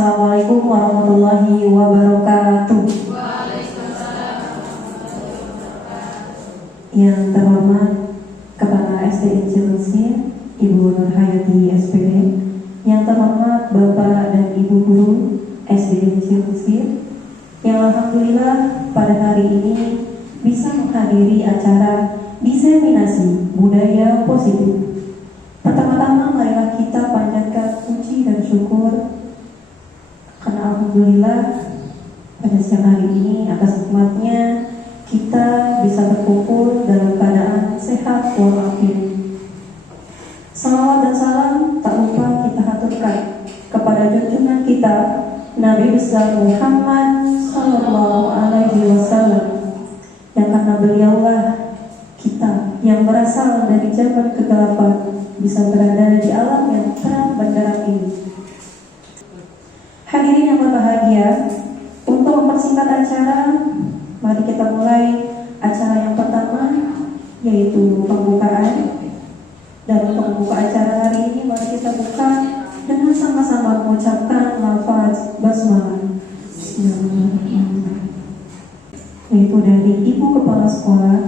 Assalamualaikum warahmatullahi wabarakatuh. Yang terhormat Kepala SD Mesir, Ibu Nur Hayati SPD. Yang terhormat Bapak dan Ibu Guru SD Mesir, yang alhamdulillah pada hari ini bisa menghadiri acara diseminasi budaya positif. Pertama-tama marilah kita panjatkan puji dan syukur karena alhamdulillah pada siang hari ini atas nikmatnya kita bisa berkumpul dalam keadaan sehat walafiat. Salawat dan salam tak lupa kita haturkan kepada junjungan kita Nabi besar Muhammad Sallallahu Alaihi Wasallam, yang karena beliaulah kita yang berasal dari zaman kegelapan bisa berada di alam yang terang benderang ini. Hadirin yang berbahagia, untuk mempersingkat acara, mari kita mulai acara yang pertama, yaitu pembukaan. Dan untuk membuka acara hari ini, mari kita buka dengan sama-sama mengucapkan lafaz basmalah. Yaitu dari Ibu Kepala Sekolah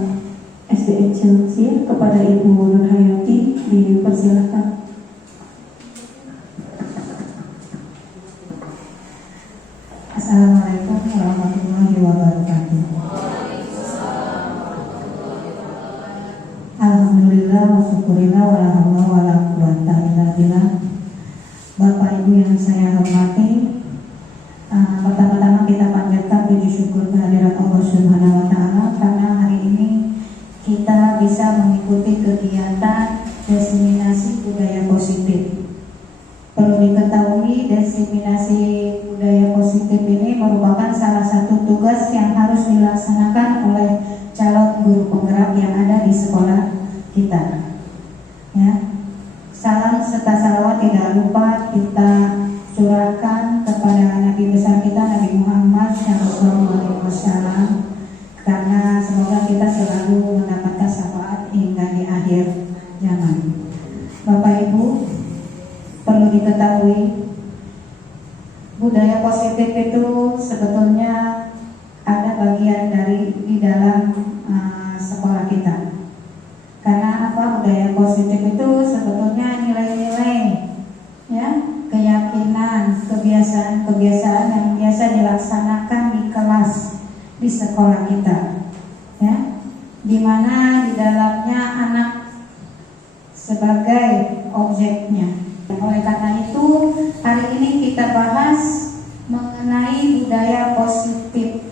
SDN Mesir kepada Ibu Nur Hayati, dipersilakan. Assalamualaikum warahmatullahi wabarakatuh. Alhamdulillah wa syukurillah wa la haula wa la quwwata illa billah. Bapak Ibu yang saya hormati, pertama-tama kita panjatkan puji syukur kehadirat Allah Subhanahu wa taala karena hari ini kita bisa mengikuti kegiatan diseminasi budaya positif. Perlu diketahui, diseminasi budaya positif ini merupakan salah satu tugas yang harus dilaksanakan oleh calon guru penggerak yang ada di sekolah kita. Ya, salam serta salawat tidak lupa kita curahkan kepada Nabi besar kita, Nabi Muhammad Sallallahu Alaihi Wasallam, karena semoga kita selalu mendapatkan syafaat hingga di akhir zaman. Bapak Ibu, perlu diketahui, budaya positif itu sebetulnya ada bagian dari di dalam sekolah kita. Karena apa? Budaya positif itu sebetulnya nilai-nilai, ya, keyakinan, kebiasaan-kebiasaan yang biasa dilaksanakan di kelas, di sekolah kita, ya, di mana di dalamnya anak sebagai objeknya. Oleh karena itu, hari ini kita bahas mengenai budaya positif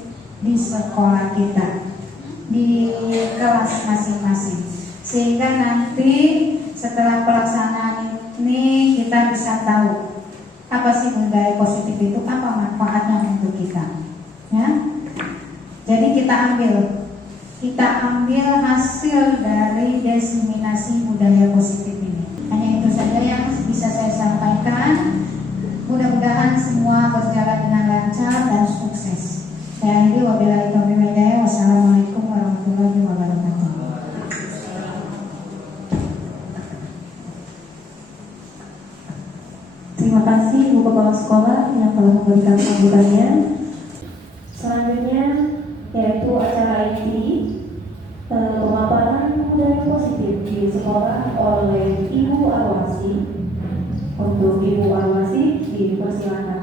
di sekolah kita, di kelas masing-masing, sehingga nanti setelah pelaksanaan ini kita bisa tahu apa sih budaya positif itu, apa manfaatnya untuk kita, ya. Jadi kita ambil hasil dari diseminasi budaya positif ini. Hanya itu saja yang bisa saya sampaikan. Mudah-mudahan semua berjalan dengan lancar dan sukses. Saya akhiri, wabillahi taufiq wal hidayah. Wassalamualaikum warahmatullahi wabarakatuh. Terima kasih Ibu Kepala Sekolah yang telah memberikan sambutannya. Selanjutnya yaitu acara inti pemaparan budaya positif di sekolah oleh Ibu Arwasi. Untuk Ibu Arwasi, dipersilakan.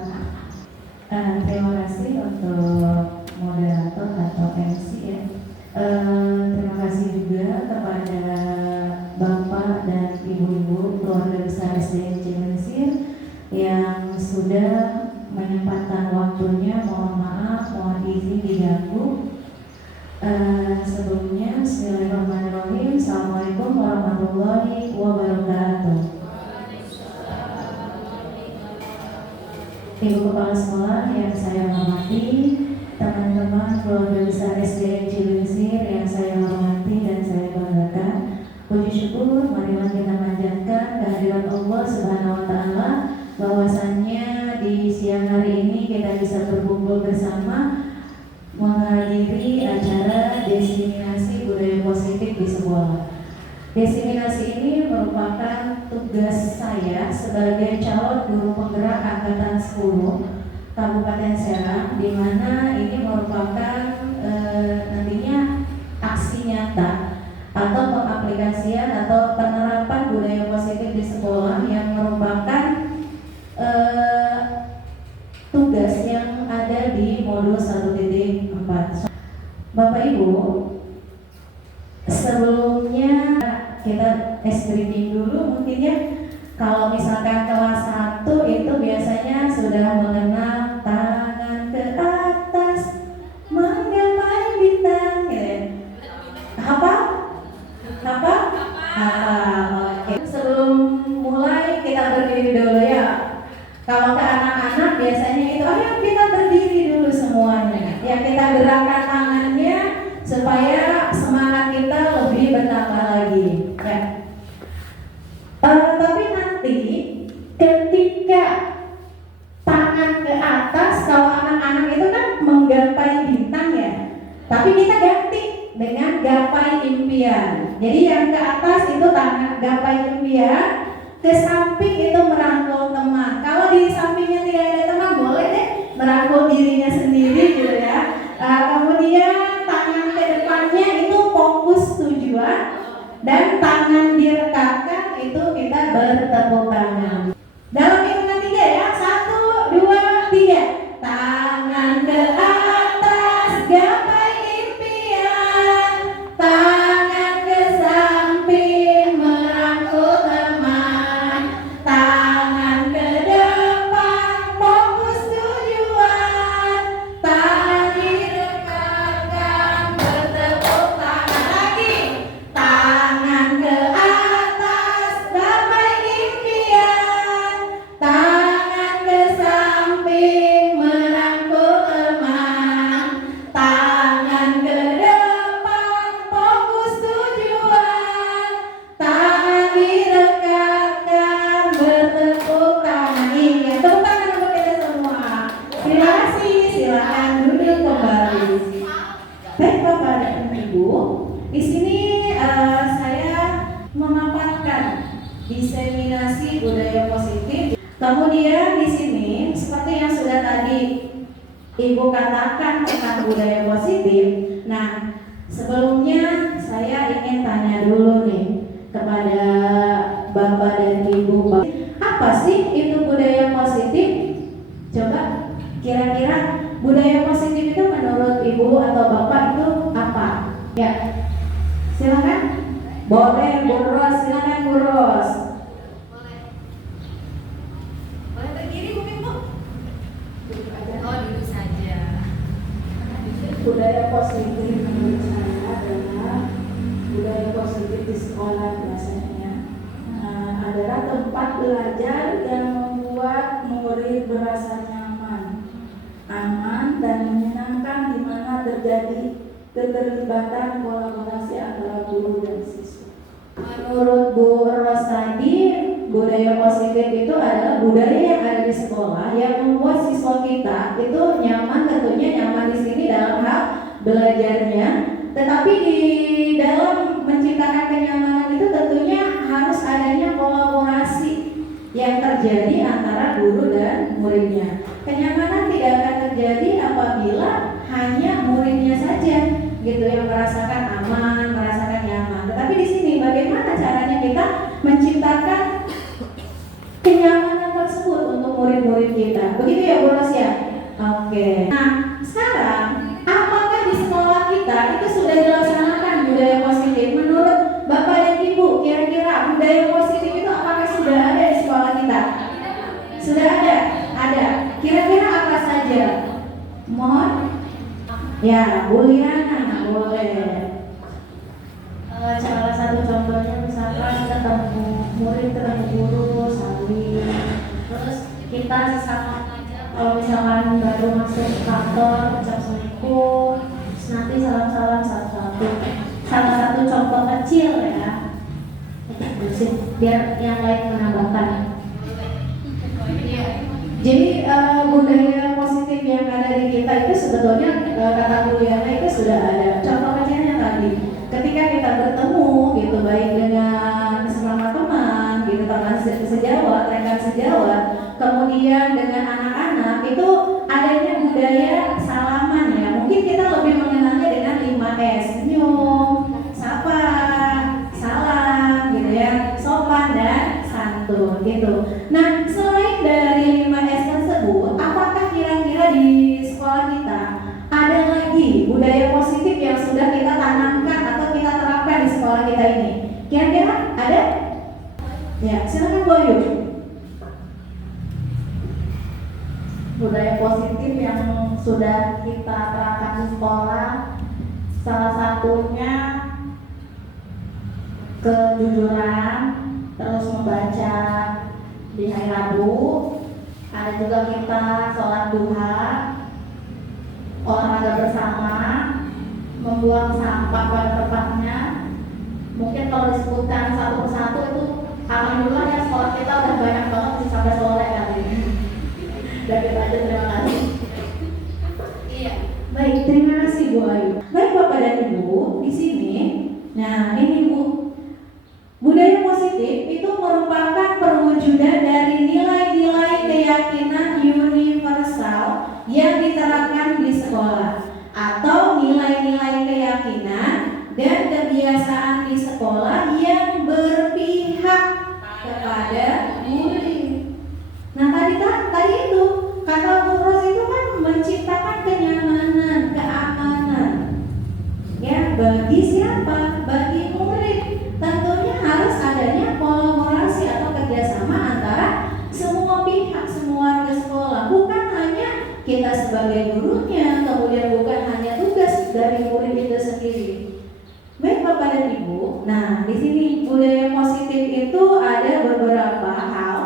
Terima kasih untuk moderator atau MC, ya. Terima kasih juga kepada Bapak dan Ibu-ibu keluarga besar SDN Mesir yang sudah menyempatkan waktunya. Mohon maaf, mohon izin diganggu. Sebelumnya, bismillahirrahmanirrahim. Assalamualaikum warahmatullahi wabarakatuh. Ibu Kepala Sekolah yang saya hormati, teman-teman keluarga besar SDN Mesir yang saya hormati dan saya banggakan, puji syukur marilah kita manjatkan kehadiran Allah Subhanahu wa taala bahwasannya di siang hari ini kita bisa berkumpul bersama menghadiri acara diseminasi budaya positif di sekolah. Diseminasi ini merupakan tugas saya sebagai calon guru penggerak angkatan 10 Kabupaten Serang, di mana ini merupakan nantinya aksi nyata atau pengaplikasian atau penerapan budaya positif di sekolah yang merupakan tugas yang ada di modul 1.4. Bapak Ibu, sebelumnya kita screening dulu mungkin ya. Kalau misalkan kelas 1 itu biasanya sudah mengenal tangan ke atas menggapai bintang ya. Apa? Oke. Sebelum mulai kita berdiri dulu ya. Kalau ke anak-anak biasanya itu ayo kita berdiri dulu semuanya. Ya, kita gerakkan tangannya supaya semangat kita lebih bertambah lagi ya. Tapi nanti ketika tangan ke atas, kalau anak-anak itu kan menggapai bintang ya, tapi kita ganti dengan gapai impian. Jadi yang ke atas itu tangan gapai impian, ke samping itu merangkul teman. Kalau di sampingnya tidak ada teman, boleh deh merangkul dirinya sendiri gitu ya. Kemudian tangan ke depannya itu fokus tujuan, dan tangan direkatkan itu kita bertepuk tangan. Dalam hitungan 3 ya, 1, 2, 3. Tangan ke atas, gapai impian. Tangan ke samping, merangkul teman. Tangan ke depan, fokus tujuan. Tangan direkatkan, bertepuk tangan lagi. Tangan ke atas, gapai impian. Tangan ke samping, merangkul teman. Tangan ke depan, fokus tujuan. Tangan direkatkan, bertepuk tangan. Ingat, tepuk tangan untuk kita semua. Terima kasih, silakan duduk kembali. Baik Bapak dan Ibu, di sini saya memaparkan diseminasi budaya positif. Kemudian di sini seperti yang sudah tadi Ibu katakan tentang budaya positif. Nah, sebelumnya saya ingin tanya dulu nih kepada Bapak dan Ibu, apa sih itu budaya positif? Coba kira-kira budaya positif itu menurut Ibu atau Bapak itu apa? Ya, silakan. Boleh, Bu Ros, silakan Bu Ros. Boleh berdiri mungkin Bu? Oh, duduk saja. Budaya positif menurut saya adalah budaya positif di sekolah biasanya adalah tempat belajar yang membuat murid merasa nyaman, aman dan menyenangkan, di mana terjadi keterlibatan kolaborasi antara guru dan siswa. Menurut Bu Ros tadi, budaya positif itu adalah budaya yang ada di sekolah yang membuat siswa kita itu nyaman, tentunya nyaman di sini dalam hal belajarnya. Tetapi di dalam menciptakan kenyamanan itu tentunya harus adanya kolaborasi yang terjadi antara guru dan muridnya. Kenyamanan tidak akan terjadi apabila hanya muridnya saja gitu yang merasakan aman, merasakan nyaman. Tetapi di sini bagaimana caranya kita menciptakan kenyamanan tersebut untuk murid-murid kita? Begitu ya Bu Ros ya? Oke. Nah, sekarang apakah di sekolah kita itu sudah dilaksanakan budaya positif? Menurut Bapak dan Ibu, kira-kira budaya positif itu apakah sudah ada di sekolah kita? Sudah ada? Ada. Kira-kira apa saja? Mohon. Ya, Bu Liana, boleh. Salah satu contohnya misalkan ketemu murid, ketemu guru, saling. Terus kita sesama, kalau misalkan baru masuk kantor, ucap assalamualaikum. Terus nanti salam-salam satu-satu. Salah satu contoh kecil ya. Biar yang lain menambahkan. Jadi budaya positif yang ada dari kita itu sebetulnya kata Bu Yana itu sudah ada. Contoh kecilnya tadi, ketika kita bertemu gitu, baik dengan sesama teman, gitu, teman sejawat, rekan sejawat, kemudian dengan anak-anak itu adanya budaya salaman ya. Mungkin kita lebih mengenalnya dengan 5S, senyum, sapa, salam, gitu ya, sopan dan santun, gitu. Nah, selain dari 5S tersebut, apakah kira-kira di sekolah kita ada lagi budaya positif yang sudah kita tanamkan atau kita terapkan di sekolah kita ini? Kira-kira ada? Ya, silakan Bu Ayu. Budaya positif yang sudah kita terapkan di sekolah, salah satunya kejujuran, terus membaca di hari Rabu. Ada juga kita sholat duha, olahraga bersama, membuang sampah pada tempatnya. Mungkin kalau disebutkan satu persatu itu, alhamdulillah ya sekolah kita udah banyak banget bisa sampai sore kali ini. Dan kita aja terima kasih. Iya. Baik, terima kasih Bu Ayu. Baik Bapak dan Ibu, di sini, nah ini Bu, budaya positif itu merupakan perwujudan dari nilai-nilai keyakinan universal yang diterapkan di sekolah, atau nilai-nilai keyakinan dan kebiasaan di sekolah yang berpihak kepada murid. Nah tadi itu kata Bu Ros itu kan menciptakan kenyamanan, keamanan, ya bagi siapa? Bagi murid. Tentunya harus adanya kolaborasi atau kerjasama antara semua pihak, semua warga sekolah. Bukan hanya kita sebagai gurunya, kemudian bukan hanya tugas dari murid itu sendiri. Baik Bapak dan Ibu, nah di sini budaya positif itu ada beberapa hal.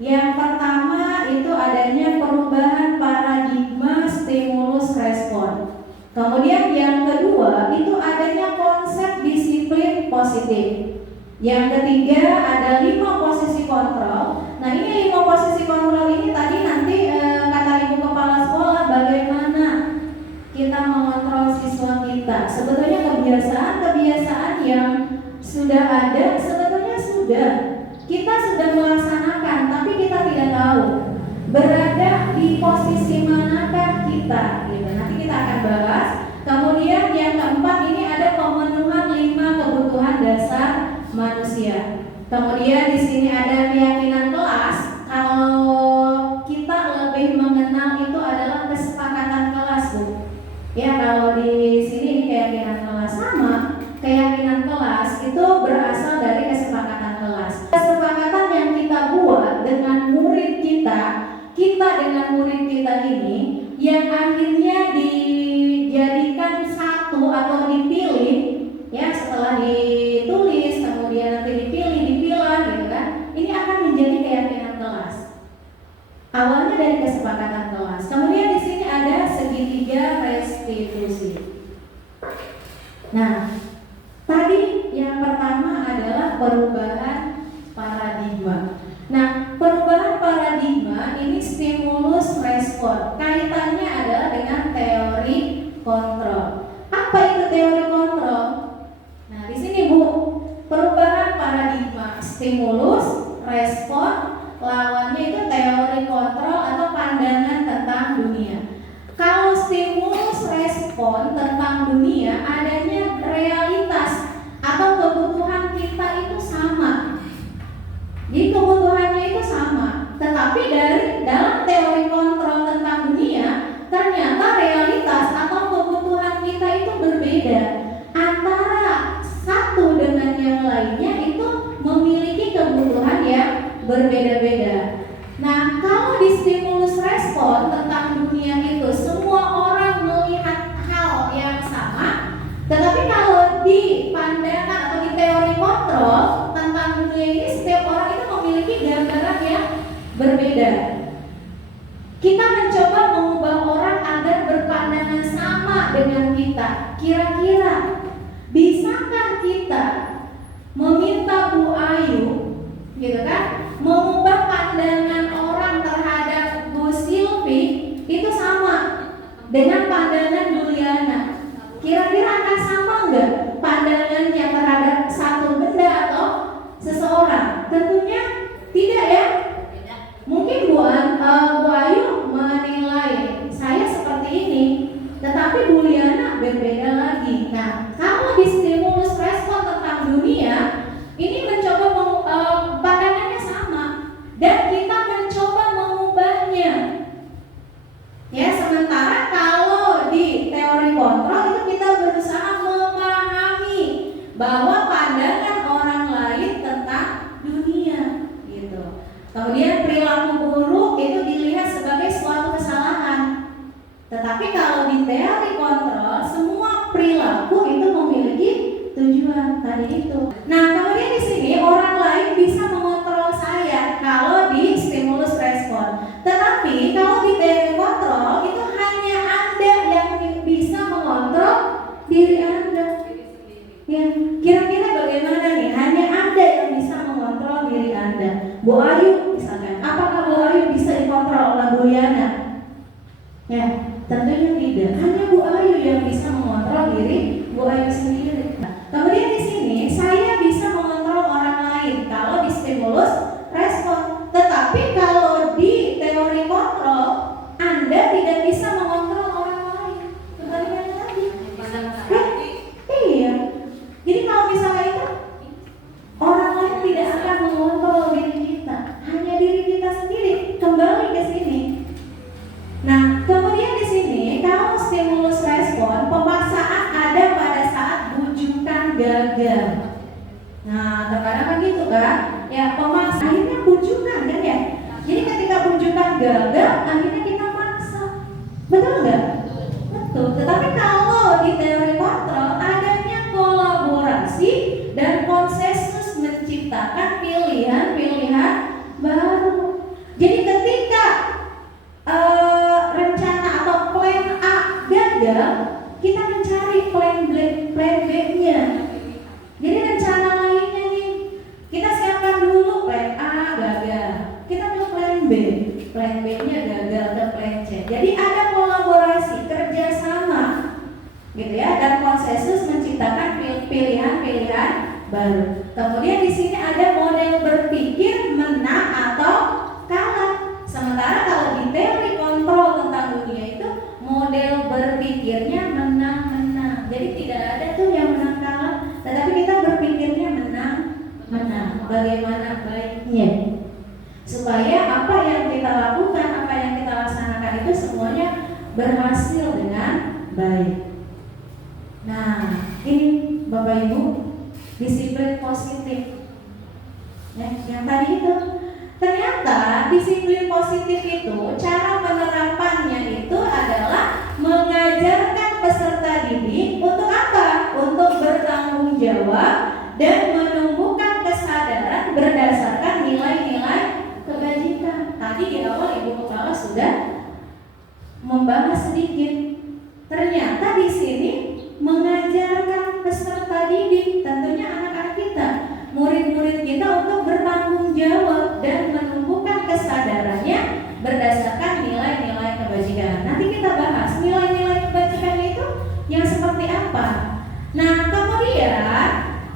Yang pertama itu adanya perubahan paradigma stimulus respon. Kemudian yang kedua itu adanya konsep disiplin positif. Yang ketiga ada 5 posisi kontrol. Nah ini 5 posisi kontrol ini tadi nanti kata Ibu Kepala Sekolah bagaimana kita mengontrol siswa kita. Sebetulnya kebiasaan yang sudah ada sebetulnya sudah kita sudah melaksanakan, tapi kita tidak tahu berada di posisi manakah kita. Gitu. Nanti kita akan bahas. Kemudian yang keempat ini ada pemenuhan 5 kebutuhan dasar manusia. Kemudian di sini ada keyakinan kelas. Kalau kita lebih mengenal itu adalah kesepakatan kelas, Bu. Ya kalau di sini ini keyakinan kelas sama. Keyakinan kelas itu berasal dari kesepakatan kelas. Kesepakatan yang kita buat dengan murid kita dengan murid kita ini yang akhirnya dijadikan satu atau dipilih ya setelah ditulis kemudian nanti dipilah gitu kan. Ini akan menjadi keyakinan kelas. Awalnya dari kesepakatan kelas. Kemudian di sini ada segitiga restitusi. Nah, tadi yang pertama adalah perubahan paradigma. Nah, perubahan paradigma ini stimulus respon. Kaitannya adalah dengan teori kontrol. Apa itu teori kontrol? Nah, di sini Bu, perubahan paradigma, stimulus, respon, lawannya itu teori kontrol atau pandangan tentang dunia. Kalau stimulus respon tentang dunia adanya realitas atau kebutuhan kita itu sama. Jadi kebutuhannya itu sama, tetapi dalam teori kontrol tentang dunia ternyata realitas atau kebutuhan kita itu berbeda. Antara satu dengan yang lainnya itu memiliki kebutuhan yang berbeda-beda. Nah, kalau di stimulus respon tentang dunia itu semua orang melihat hal yang sama, tetapi kalau di pandangan atau di teori kontrol tentang dunia ini setiap orang itu memiliki gambaran yang berbeda. Kita mencoba mengubah orang agar berpandangan sama dengan kita. Kira-kira bisakah kita meminta Bu Ayu, gitu kan, mengubah pandangan orang terhadap Bu Silvi itu sama? dengan pandangan Juliana. Kira-kira akan sama nggak pandangannya terhadap satu benda atau seseorang? Tentunya tidak ya. Mungkin Bu Ayu menilai saya seperti ini, tetapi Bu Liana berbeda lagi. Nah, kalau di stimulus respon tentang dunia, ini mencoba pandangannya sama dan kita mencoba mengubahnya. Ya, sementara kalau di teori kontrol itu kita berusaha memahami bahwa pandangan orang lain tentang dunia gitu. Kemudian perilaku buruk itu dilihat sebagai suatu kesalahan. Tetapi kalau di teori kontrol semua perilaku itu memiliki tujuan tadi itu. Nah, kemudian di sini orang lain bisa mengontrol saya kalau di stimulus respon. Tetapi kalau di teori kontrol itu hanya Anda yang bisa mengontrol diri Anda. Ya, kira-kira bagaimana nih? Hanya Anda yang bisa mengontrol diri Anda. Bu Ayu misalkan, apakah Bu Ayu bisa dikontrol oleh Bu Liana? Ya, tentunya tidak. Hanya Bu Ayu yang bisa mengontrol diri Bu Ayu sendiri. Kemudian di sini saya bisa mengontrol orang lain kalau di stimulus respon. Tetapi kalau di teori kontrol Anda tidak bisa mengontrol orang lain. Kebalikannya tadi. Iya. Jadi kalau misalnya itu orang lain tidak akan mengontrol diri kita, hanya diri kita sendiri. Kembali ke sini. Nah, kemudian di sini kalau stimulus respon, pemaksaan ada pada saat bujukan gagal. Nah, terkadang kan gitu kan? Ya, pemaksaan akhirnya bujukan kan ya. Jadi ketika bujukan gagal, akhirnya kita maksa. Betul nggak? Betul. Tetapi kalau di teori kontrol adanya kolaborasi dan konsensus menciptakan pilihan-pilihan baru. Jadi ketika rencana atau plan A gagal, kita mencari plan B-nya. Jadi rencana lainnya nih, kita siapkan dulu plan A gagal, kita ke plan B-nya gagal ke plan C. Jadi ada kolaborasi, kerjasama, gitu ya, dan konsensus menciptakan pilihan-pilihan baru. Kemudian di sini ada model berpikir menang atau kalah. Sementara kalau di teori kontrol tentang dunia itu model berpikirnya menang-menang. Jadi tidak ada tuh yang menang kalah, tetapi kita berpikirnya menang-menang. Bagaimana baiknya supaya apa yang kita lakukan, apa yang kita laksanakan itu semuanya berhasil dengan baik. Nah, ini Bapak Ibu, disiplin positif. Ya, yang tadi itu ternyata disiplin positif itu cara penerapannya itu adalah mengajarkan peserta didik untuk apa? Untuk bertanggung jawab dan menumbuhkan kesadaran berdasarkan nilai-nilai kebajikan. Tadi di awal Ibu Kepala sudah membahas sedikit. Ternyata di sini mengajarkan peserta didik, tentunya anak-anak kita, murid-murid kita untuk bertanggung jawab dan menumbuhkan kesadarannya berdasarkan nilai-nilai kebajikan. Nanti kita bahas nilai-nilai kebajikan itu yang seperti apa. Nah, kemudian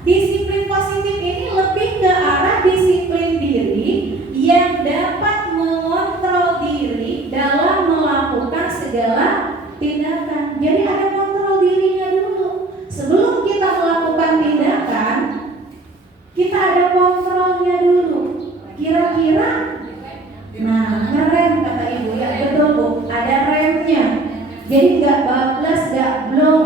disiplin positif ini lebih ke arah disiplin diri yang dapat mengontrol diri dalam melakukan segala tindakan. Jadi ada kontrol dirinya dulu. Sebelum kita melakukan tindakan, kita ada kontrolnya dulu. Kira-kira, nah, ngerem kata Ibu ya, betul Bu, ada remnya. Jadi nggak bablas, nggak blong.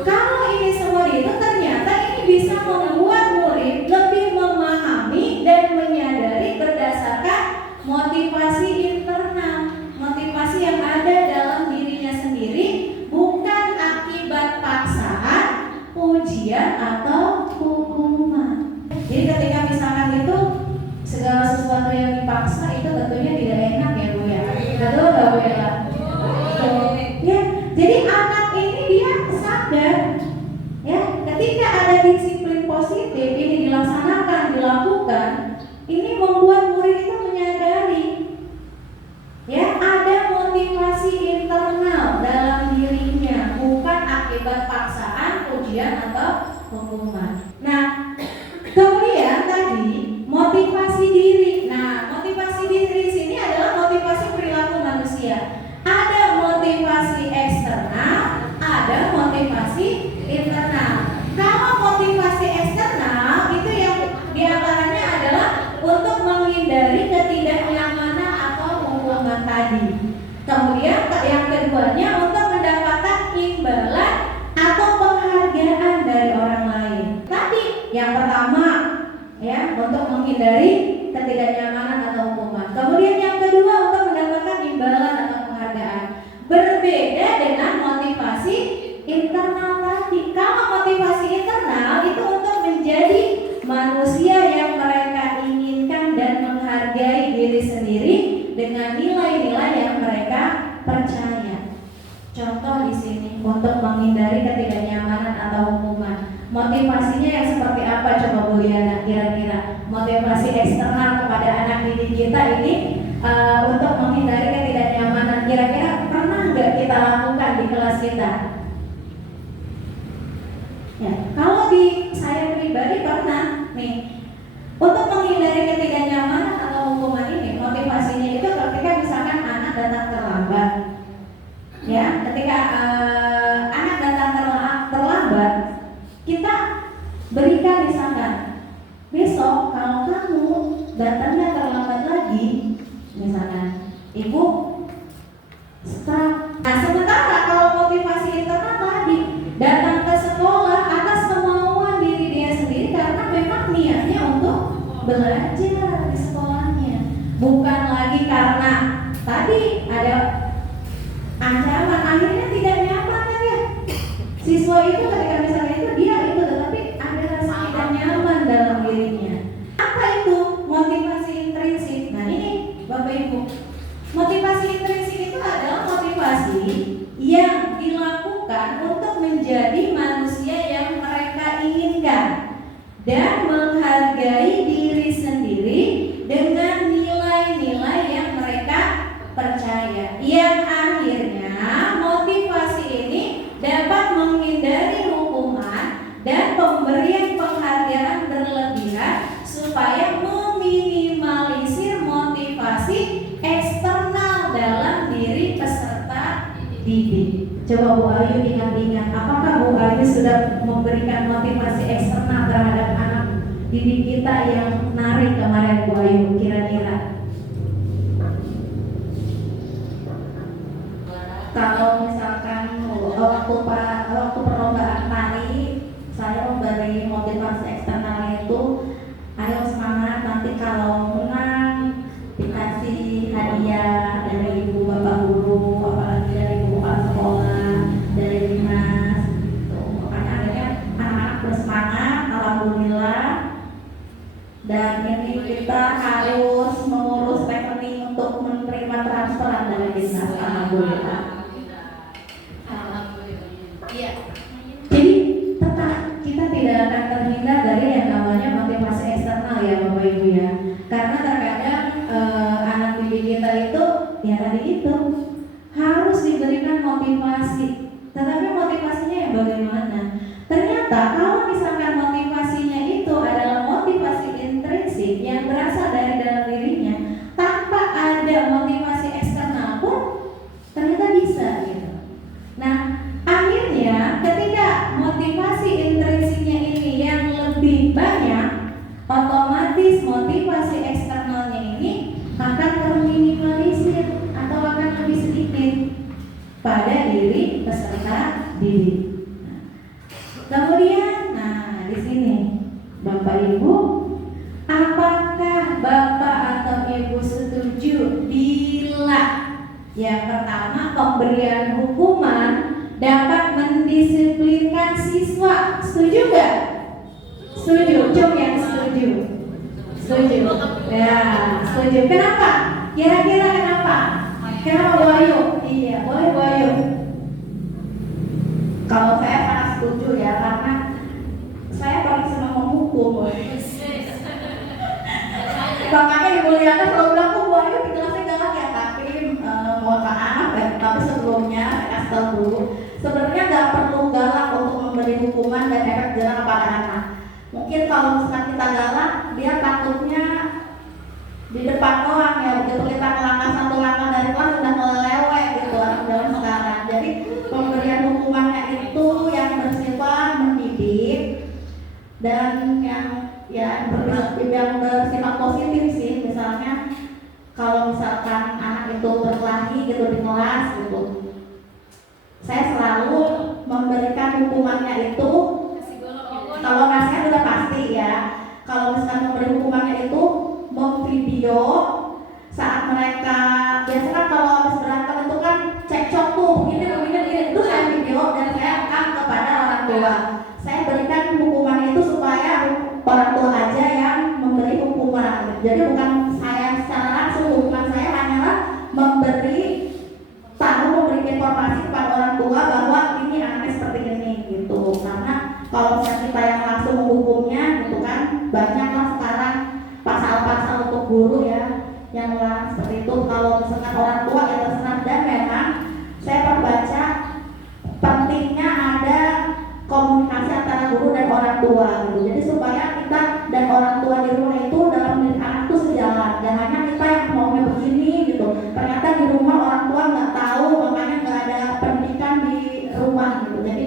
Kalau ini semua itu ternyata ini bisa membuat murid lebih memahami dan menyadari berdasarkan motivasi internal, motivasi yang ada dalam dirinya sendiri, bukan akibat paksaan, pujian atau hukuman. Jadi ketika misalkan itu segala sesuatu yang dipaksa itu tentunya tidak enak ya Bu ya. Betul nggak Bu ya? Ya, jadi anak ini dia sadar ya, ketika ada disiplin positif ini dilaksanakan, dilakukan, ini membuat murid itu menyadari ya ada motivasi internal akibat paksaan, ujian atau hukuman. Nah, kemudian tadi motivasi diri. Nah, motivasi diri di sini adalah motivasi perilaku manusia. Ada motivasi eksternal, ada motivasi internal. Kalau motivasi eksternal itu yang diantaranya adalah untuk menghindari ketidaknyamanan atau hukuman tadi. Kemudian yang keduanya untuk mendapatkan imbalan atau penghargaan dari orang lain. Tadi yang pertama ya, untuk menghindari ketidaknyamanan atau hukuman. Kemudian yang kedua untuk mendapatkan imbalan atau penghargaan. Berbeda dengan motivasi internal tadi. Kalau motivasi internal itu untuk menjadi manusia yang mereka inginkan dan menghargai diri sendiri dengan nilai-nilai yang mereka percaya. Contoh di sini untuk menghindari ketidaknyamanan atau hukuman. Motivasinya yang seperti apa coba Bu Liana kira-kira? Motivasi eksternal kepada anak didik kita ini untuk menghindari ketidaknyamanan. Kira-kira pernah nggak kita lakukan di kelas kita? Ya, kalau di saya pribadi pernah nih. Untuk menghindari ketidaknyamanan atau hukuman ini, motivasinya itu ketika misalkan anak datang terlambat. Ya, ketika anak datang terlambat, kita berikan misalkan besok kalau kamu datangnya terlambat lagi, misalkan ibu stop. Nah, sementara kalau motivasi internal tadi datang ke sekolah atas kemauan diri dia sendiri karena memang niatnya untuk belajar di sekolahnya, bukan lagi karena tadi ada ancaman, akhirnya tidak nyaman kan ya. Siswa itu ketika misalnya itu dia itu tetapi ada rasa tidak nyaman dalam dirinya. Apa itu motivasi intrinsik? Nah ini Bapak Ibu, motivasi intrinsik itu adalah motivasi yang dilakukan untuk menjadi manusia yang mereka inginkan dan menghargai diri sendiri dengan nilai-nilai yang mereka percaya, yang akhirnya motivasi ini dapat menghindari hukuman dan pemberian penghargaan berlebihan supaya meminimalisir motivasi eksternal dalam diri peserta didik. Coba Bu Ayu ingat-ingat, apakah Bu Ayu sudah memberikan motivasi eksternal terhadap anak didik kita yang menarik kemarin Bu Ayu kira-kira? Kalau misalkan waktu perlombaan tari, saya memberi motivasi eksternal itu, ayo semangat, nanti kalau menang dikasih hadiah dari ibu bapak guru, apalagi dari ibu kepala sekolah, dari dinas. Makanya akhirnya anak-anak bersemangat, alhamdulillah. Dan ini kita harus mengurus rekening untuk menerima transferan dari dinas, alhamdulillah. Iya. Jadi tetap kita tidak akan terhindar dari yang namanya motivasi eksternal ya Bapak Ibu ya. Karena terkadang anak didik kita itu ya tadi itu harus diberikan motivasi. Tetapi motivasinya yang bagaimana? Ternyata kalau misalkan motivasinya itu adalah motivasi intrinsik yang berasal dari dalam dirinya tanpa ada motivasi eksternal pun ternyata bisa gitu. Nah, akhirnya ketika motivasi intrinsiknya ini yang lebih banyak, otomatis motivasi eksternalnya ini akan terminimalisir atau akan lebih sedikit pada diri peserta didik. Kemudian, nah di sini Bapak Ibu, apakah Bapak atau Ibu setuju bila yang pertama pemberian hukuman dapat mendisiplinkan siswa? Setuju nggak? Setuju, cung yang setuju. Setuju. Ya, setuju. Kenapa? Kira-kira kenapa? Kenapa Bu Ayu? Iya, boleh Bu Ayu. Kalau saya sangat setuju ya, karena saya paling senang menghukum. Makanya Ibu Liana selalu bilang tuh Bu Ayu di kelasnya galak ya, tapi mohon maaf ya, tapi sebelumnya saya kasih tahu dulu, sebenarnya nggak perlu galak memberikan efek jerah kepada anak. Mungkin kalau misalkan kita galak, dia takutnya di depan doang ya, begitu kita melangkah satu langkah dari kelas sudah melewek gitu anak zaman sekarang. Jadi pemberian hukumannya itu yang bersifat mendidik dan yang bersifat positif sih. Misalnya kalau misalkan anak itu berkelahi gitu di kelas gitu, saya selalu memberikan hukumannya itu, kalau nasihat sudah pasti ya. Kalau misalkan memberi hukumannya itu memvideo saat mereka, biasanya kan kalau habis berantem itu kan cekcok tuh begini, itu saya video dan saya rekam kepada orang tua. Saya berikan hukuman itu supaya orang tua aja yang memberi hukuman. Jadi bukan saya secara langsung, hukuman saya hanyalah memberi informasi kepada orang tua bahwa ini anaknya seperti ini gitu. Karena kalau misalnya kita yang langsung menghukumnya gitu kan, banyaklah sekarang pasal-pasal untuk guru ya yang melarang seperti itu. Kalau misalkan orang tua ya terserah, dan memang saya perbaca pentingnya ada komunikasi antara guru dan orang tua gitu. Jadi supaya kita dan orang tua di rumah itu dalam mendidik anak itu sejalan. Jangan hanya kita yang maunya begini gitu, ternyata di rumah orang tua nggak tahu, makanya nggak ada pendidikan di rumah gitu. Jadi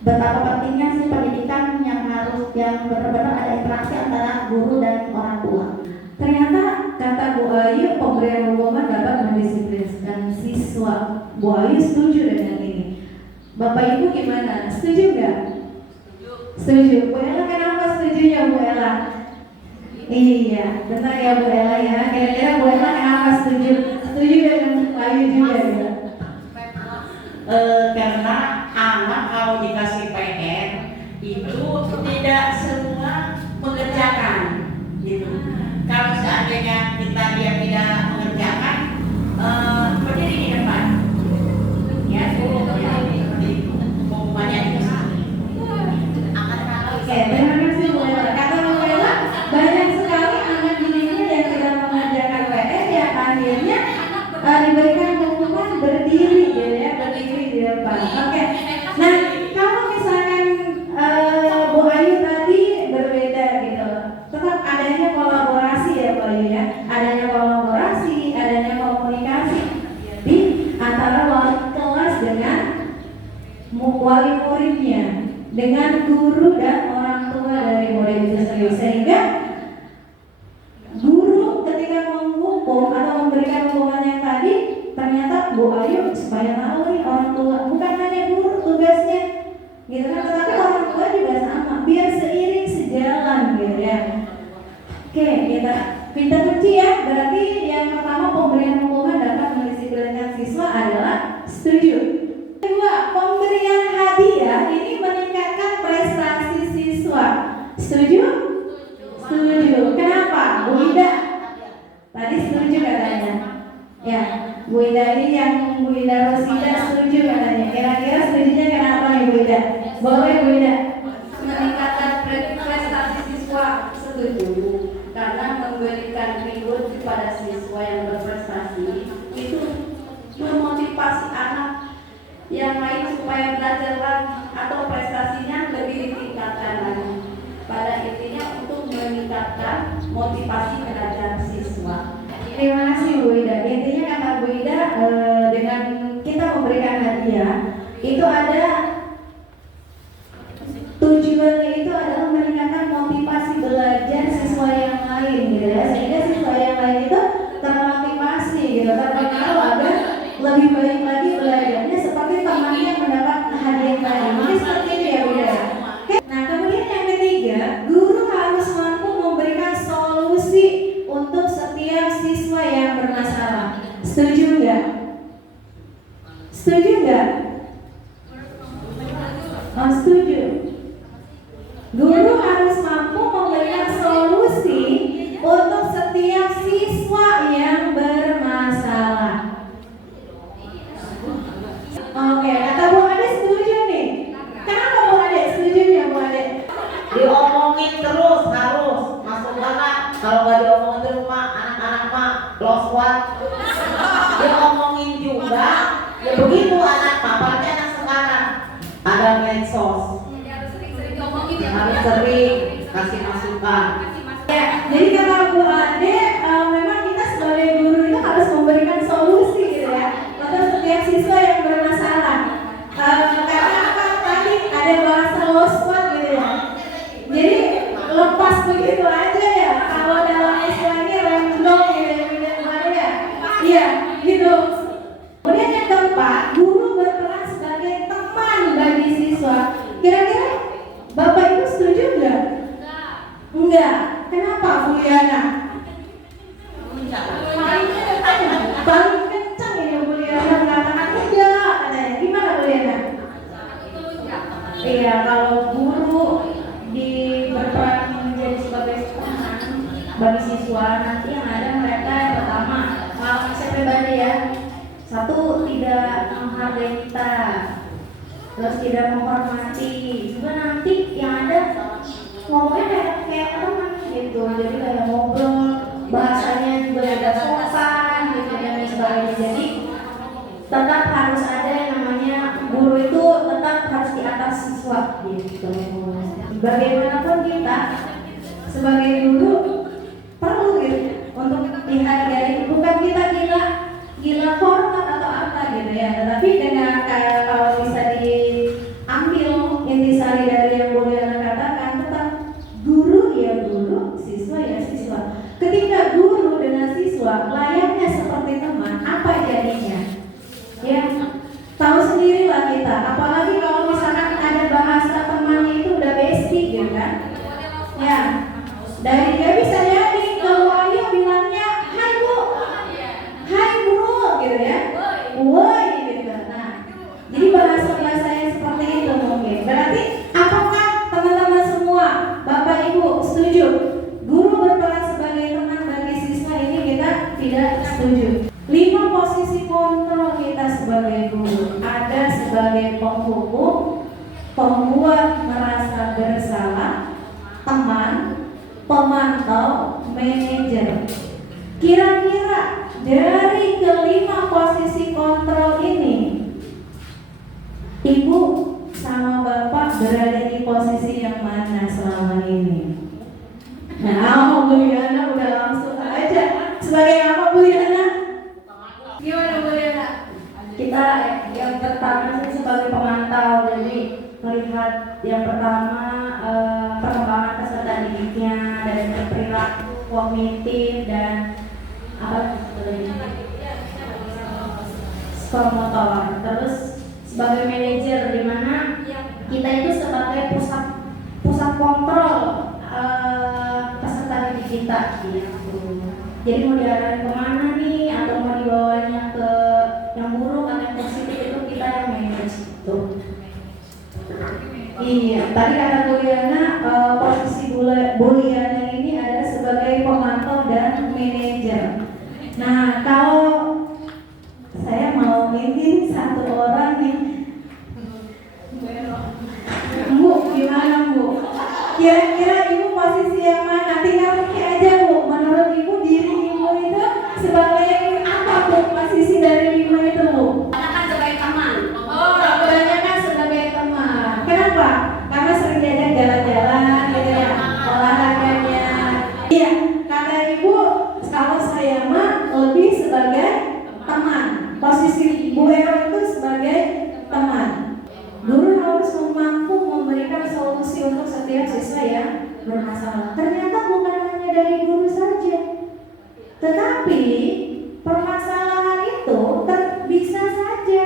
betapa pentingnya sih pendidikan yang benar-benar ada interaksi antara guru dan orang tua. Ternyata kata Bu Ayu, pemberian hukuman dapat mendisiplinkan siswa. Bu Ayu setuju dengan ini. Bapak Ibu gimana? Setuju nggak? Setuju. Bu Ella kenapa setujunya Bu Ella? Iya, benar ya Bu Ella ya. Kira-kira Bu Ella kenapa setuju? Setuju dengan Bu Ayu juga ya? Karena anak kalau dikasih PR itu tidak semua mengerjakan gitu. Kalau seandainya dia tidak mengerjakan, berdiri di depan ya, hukumannya dikasih. Oke, terima kasih Bu Ella. Kata Bu Ella, banyak sekali anak didiknya yang tidak mengerjakan PR, ya akhirnya diberikan hukuman berdiri gitu ya, berdiri di depan. Oke, nah kalau misalkan Bu Ayu tadi berbeda gitu, tetap adanya kolaborasi ya Bu Ayu ya, adanya kolaborasi, adanya komunikasi di antara wali kelas dengan wali muridnya, dengan guru dan orang tua dari murid itu sendiri, sehingga guru ketika menghukum atau memberikan hukuman yang tadi, ternyata Bu Ayu supaya tahu nih orang tua, bukan hanya guru tugasnya gitu kan, tetapi orang tua juga sama, biar seiring sejalan gitu ya. Oke, kita kunci ya. Berarti yang pertama, pemberian hukuman dapat mendisiplinkan siswa adalah setuju. Kedua, pemberian hadiah ini meningkatkan prestasi siswa. Setuju? Setuju. Kenapa? Bu Ida tadi setuju katanya. Ya, Bu Ida ini yang Bu Ida Rosida setuju katanya. Kira-kira setujunya kenapa nih Bu Ida? Boleh Bu Ida? Meningkatkan prestasi siswa, setuju. Karena memberikan reward kepada siswa yang berprestasi itu memotivasi anak yang lain supaya belajar lagi atau prestasinya lebih ditingkatkan lagi. Pada intinya untuk meningkatkan motivasi belajar siswa. Terima kasih Bu Ida. Intinya kata Bu Ida, dengan kita memberikan hadiah itu ada tujuannya, itu adalah meningkatkan motivasi belajar siswa yang lain gitu ya, sehingga siswa yang lain itu termotivasi gitu, terpengaruh agar lebih baik lagi belajarnya seperti temannya yang mendapat hadiah tadi. Mungkin seperti itu ya Bu Ida. Oke. Nah kemudian yang ketiga, guru harus mampu memberikan solusi untuk setiap siswa yang bermasalah. Setuju nggak? Setuju nggak? Oh, setuju. Guru harus mampu memberikan solusi untuk setiap siswa yang bermasalah. Oke, kata Bu Ade setuju nih. Kenapa Bu Ade setujunya Bu Ade? Diomongin terus harus masuk banget. Kalau nggak diomongin terus mah anak-anak mah lost one. Diomongin juga, ya begitu anak mah, apalagi anak sekarang ada medsos. sering kasih masukan. Ya, jadi kalau Bu Ade, memang kita sebagai guru itu harus memberikan solusi gitu ya untuk setiap siswa yang bermasalah. Karena apa tadi ada bahasa lospat gitu ya. Jadi lepas begitu aja ya. Kalau dalam istilah ini remblong gitu ya. Iya, gitu. Kemudian yang keempat, guru berperan sebagai teman bagi siswa. Kira-kira Bapak Ibu setuju nggak? Enggak. Kenapa Bu Liana? Paling kencang ini Bu Liana mengatakan enggak katanya. Gimana Bu Liana? Iya, kalau guru berperan menjadi sebagai teman bagi siswa, nanti yang ada mereka yang pertama, kalau saya pribadi ya, satu tidak menghargai kita, terus tidak menghormati, juga nanti yang ada ngomongnya kayak teman gitu, jadi kayak ngobrol, bahasanya juga ada sopan gitu dan sebagainya. Jadi tetap harus ada yang namanya guru itu tetap harus di atas siswa gitu. Bagaimanapun kita sebagai guru perlu gitu untuk dihargai, bukan kita gila hormat atau apa gitu ya, tetapi dengan kalau bisa diambil intisari dari yang Bu Liana katakan, tetap guru ya guru, siswa ya siswa. Ketika guru dengan siswa layaknya seperti teman, apa jadinya? Ya, tahu sendirilah kita. Apalagi kalau misalkan ada bahasa temannya itu udah basic gitu kan? Ya, dari dia bisa jadi kalau ayo bilangnya hai Bu, hai Bu gitu ya, woi gitu. Nah, jadi bahasa yang seperti itu mungkin. Berarti apakah teman-teman semua, Bapak Ibu setuju guru berperan sebagai teman bagi siswa ini? Kita tidak setuju. 5 posisi kontrol kita sebagai guru. Ada sebagai penghukum, pembuat merasa bersalah, teman, pemantau, manajer. Kira-kira dari kelima posisi kontrol ini, Ibu sama Bapak berada di posisi yang mana selama ini? Nah, Bu Liana udah langsung aja. Sebagai apa Bu Liana? Gimana Bu Liana? Kita yang pertama sih sebagai pemantau, jadi melihat yang pertama perkembangan peserta didiknya dari perilaku kognitif dan promotor. Terus sebagai manajer, di mana kita itu sebagai pusat kontrol peserta didik kita gitu. Jadi mau diarahin kemana nih, atau mau dibawanya ke yang buruk atau yang positif, itu kita yang manage gitu. Iya, tadi kata Bu Liana, posisi Bu Liana ini ada sebagai pemantau dan manajer. Nah, kalau saya mau ini satu orang nih, Bu, gimana Bu? Kira-kira Ibu posisi yang mana? Tinggal pilih aja Bu. Menurut Ibu, diri Ibu itu sebagai apa Bu? Posisi dari Ibu itu Bu? Kebanyakan sebagai teman. Oh, kebanyakan sebagai teman. Kenapa? Karena sering diajak jalan-jalan gitu ya, olahraganya. Iya, kata Ibu, kalau saya mah lebih sebagai teman. Posisi Bu Ero itu sebagai teman. Guru harus mampu memberikan solusi untuk setiap siswa yang bermasalah. Ternyata bukan hanya dari guru saja, tetapi permasalahan itu bisa saja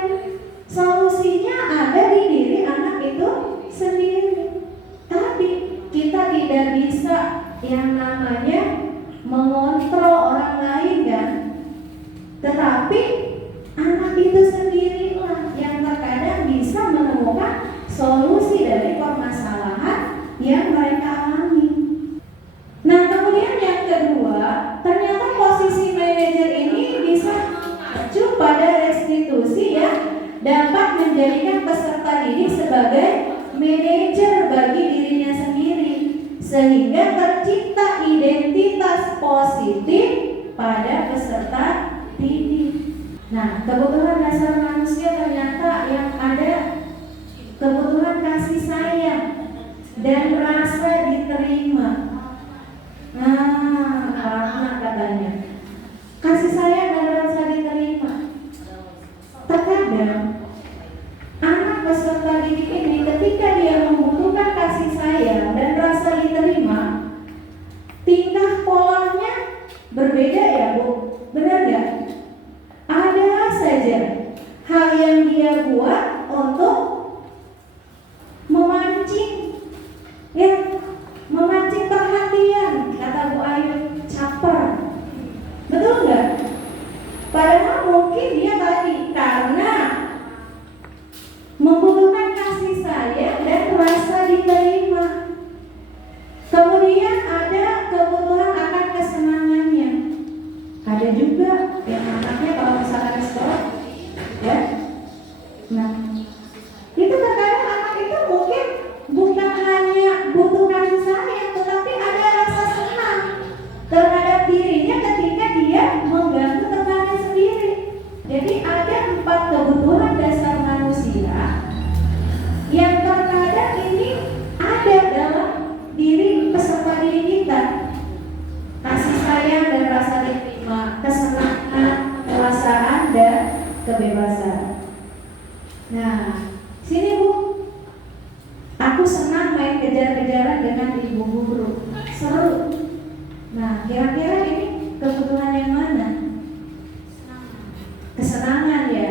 solusinya ada di diri anak itu sendiri. Tapi kita tidak bisa yang namanya mengontrol orang lain kan, tetapi anak itu sendirilah yang terkadang bisa menemukan solusi dari permasalahan yang mereka alami. Nah, kemudian yang kedua, ternyata posisi manajer ini bisa mengacu pada restitusi ya, dapat menjadikan peserta didik sebagai manajer bagi dirinya sendiri, sehingga tercipta identitas positif pada peserta didik. Nah, kebutuhan dasar manusia ternyata yang ada kebutuhan kasih sayang, dan rasa diterima. Nah, karena katanya kasih sayang dan rasa diterima. Terkadang anak peserta didik ini ketika dia membutuhkan kasih sayang dan rasa diterima, tingkah polanya berbeda ya Bu, benar nggak? Ada saja hal yang dia buat untuk memancing, ya, memancing perhatian, kata Bu Ayu, caper, betul nggak? Padahal mungkin dia tadi karena membutuhkan kasih sayang dan rasa diterima. Kemudian ada kebutuhan akan kesenangannya. Ada juga yang anaknya kalau misalkan sekolah, ya. Nah, itu terkadang anak itu mungkin bukan hanya butuh kasih sayang, tetapi ada rasa senang terhadap dirinya ketika dia mengganggu temannya sendiri. Jadi ada 4 kebutuhan dasar manusia yang terkadang ini ada dalam diri peserta didik kita. Kasih sayang dan rasa diterima, kesenangan, perasaan dan kebebasan. Nah, sini Bu, aku senang main kejar-kejaran dengan ibu guru, seru. Nah, kira-kira ini kebutuhan yang mana? Kesenangan ya.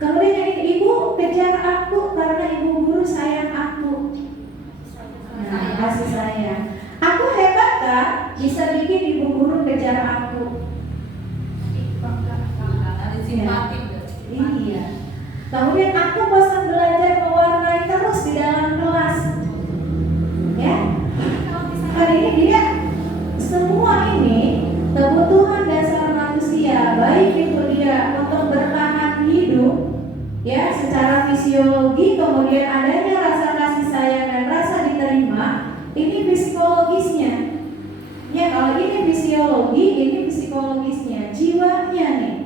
Kemudian yang ini, ibu kejar aku karena ibu guru sayang aku. Nah, kasih sayang. Aku hebat kan? Bisa bikin ibu guru kejar aku. Iya. Kemudian aku bosan belajar mewarnai terus di dalam kelas. Ya. Hari ini dia semua ini kebutuhan dasar manusia, baik itu dia untuk bertahan hidup, ya, secara fisiologi, kemudian adanya rasa kasih sayang dan rasa diterima, ini psikologisnya. Ya, kalau ini fisiologi, ini psikologisnya, jiwanya nih.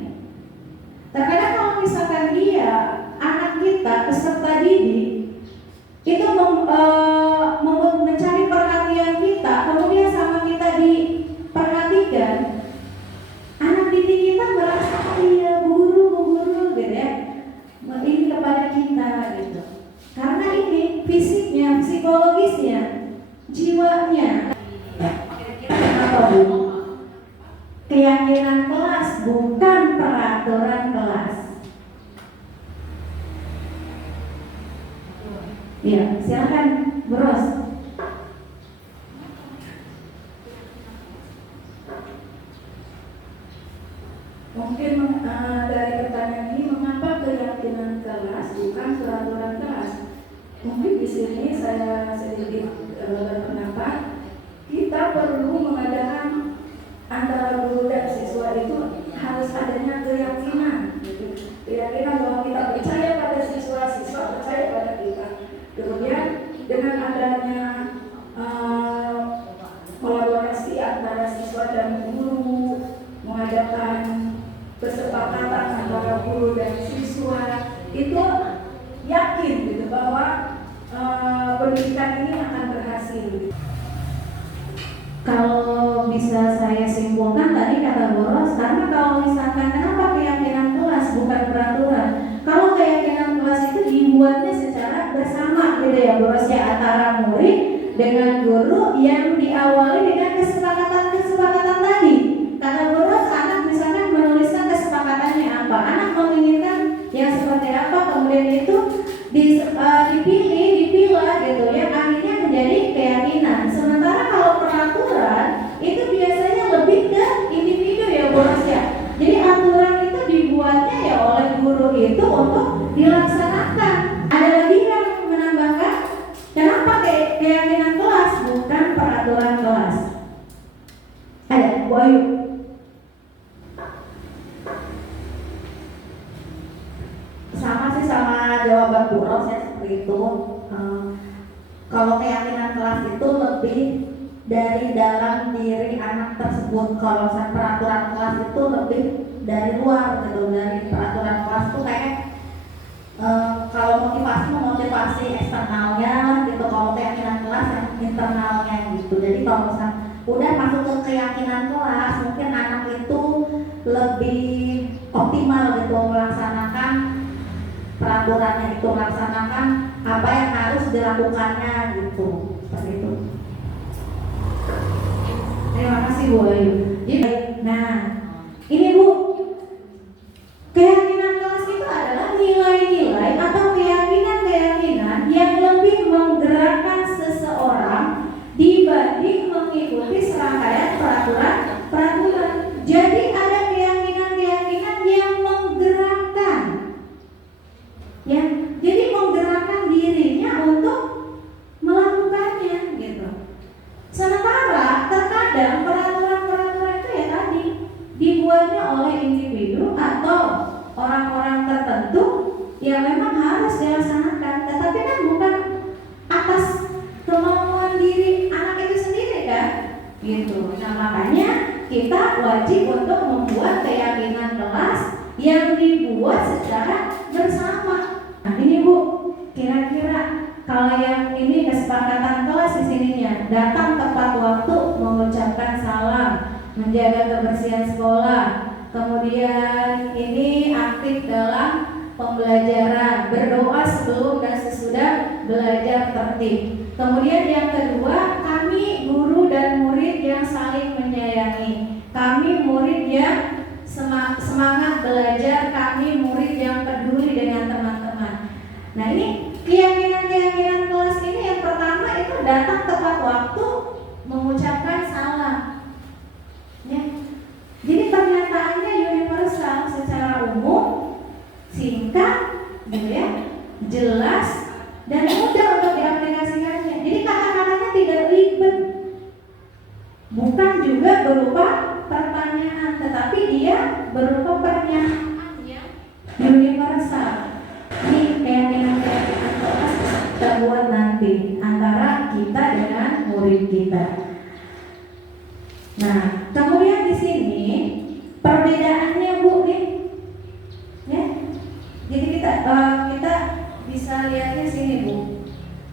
Terkadang kalau misalkan dia, anak kita, peserta didik, itu mencari perhatian kita, kemudian sama kita diperhatikan, anak didik kita merasa iya guru gitu ya, ini kepada kita gitu. Karena ini fisiknya, psikologisnya, jiwanya. Apa Bu? Keyakinan kelas bukan peraturan kelas. Iya, silakan Bu Ros. Mungkin dari pertanyaan ini, mengapa keyakinan kelas bukan peraturan kelas? Mungkin di sini saya sedikit berpendapat, kita perlu mengadakan antara guru dan siswa itu harus adanya keyakinan, gitu. Keyakinan bahwa kita percaya pada siswa, siswa percaya pada kita. Kemudian dengan adanya kolaborasi antara siswa dan guru, mengadakan kesepakatan antara guru dan siswa, itu yakin gitu bahwa pendidikan ini akan berhasil. Kalau bisa saya simpulkan tadi kata Boros, karena kalau misalkan kenapa keyakinan kelas bukan peraturan? Kalau keyakinan kelas itu dibuatnya secara bersama gitu ya Boros ya, antara murid dengan guru yang diawali dengan kesepakatan tadi. Kata Boros, anak misalkan menuliskan kesepakatannya apa, anak menginginkan yang seperti apa, kemudian itu dipilah gitu ya, akhirnya menjadi keyakinan. Sementara kalau peraturan itu biasanya lebih ke individu ya Boros ya. Jadi aturan itu dibuatnya ya oleh guru itu untuk dilaksanakan. Ada lagi yang menambahkan kenapa keyakinan kelas bukan peraturan kelas? Ada Bu Ayu. Sama sih sama jawaban Bu Ros ya, seperti itu. Kalau keyakinan kelas itu lebih dari dalam diri anak tersebut. Kalau peraturan kelas itu lebih dari luar gitu. Dari peraturan kelas itu kayak kalau memotivasi eksternalnya gitu. Kalau keyakinan kelas yang internalnya gitu. Jadi kalau misalnya udah masuk ke keyakinan kelas, mungkin anak itu lebih optimal gitu melaksanakan peraturannya itu, melaksanakan apa yang harus dilakukannya gitu, seperti itu. Terima kasih Bu Ayu. Jadi, nah ini Bu, keyakinan kelas itu adalah nilai-nilai atau keyakinan-keyakinan yang lebih menggerakkan seseorang dibanding mengikuti serangkaian peraturan. Jadi ada keyakinan-keyakinan yang menggerakkan, ya. Jadi menggerakkan dirinya untuk melakukannya, gitu. Sementara terkadang peraturan-peraturan itu ya tadi dibuatnya oleh individu atau orang-orang tertentu yang memang harus dilaksanakan, tetapi kan bukan atas kemauan diri anak itu sendiri kan, gitu. Nah makanya kita wajib untuk membuat keyakinan kelas yang dibuat secara bersama. Nah ini Bu, kira-kira kalau yang ini kesepakatan kelas di sininya, datang tepat waktu, mengucapkan salam, menjaga kebersihan sekolah, kemudian ini aktif dalam pembelajaran, berdoa sebelum dan sesudah belajar tertib. Kemudian yang kedua, kami guru dan murid yang saling menyayangi, kami murid yang semangat belajar, kami murid yang peduli dengan teman-teman. Nah ini keyakinan-keyakinan kelas ini yang pertama itu datang tepat waktu, mengucapkan salam, ya. Jadi pernyataannya universal secara umum, singkat, gitu ya, jelas dan mudah untuk diaplikasikannya. Jadi kata-katanya tidak ribet, bukan juga berupa pertanyaan, tetapi dia berupa pernyataan yang universal. Ini keyakinan-keyakinan kelas terbuat nanti antara kita dengan murid kita. Nah, kemudian di sini perbedaannya Bu nih, ya. Jadi kita bisa lihatnya sini Bu.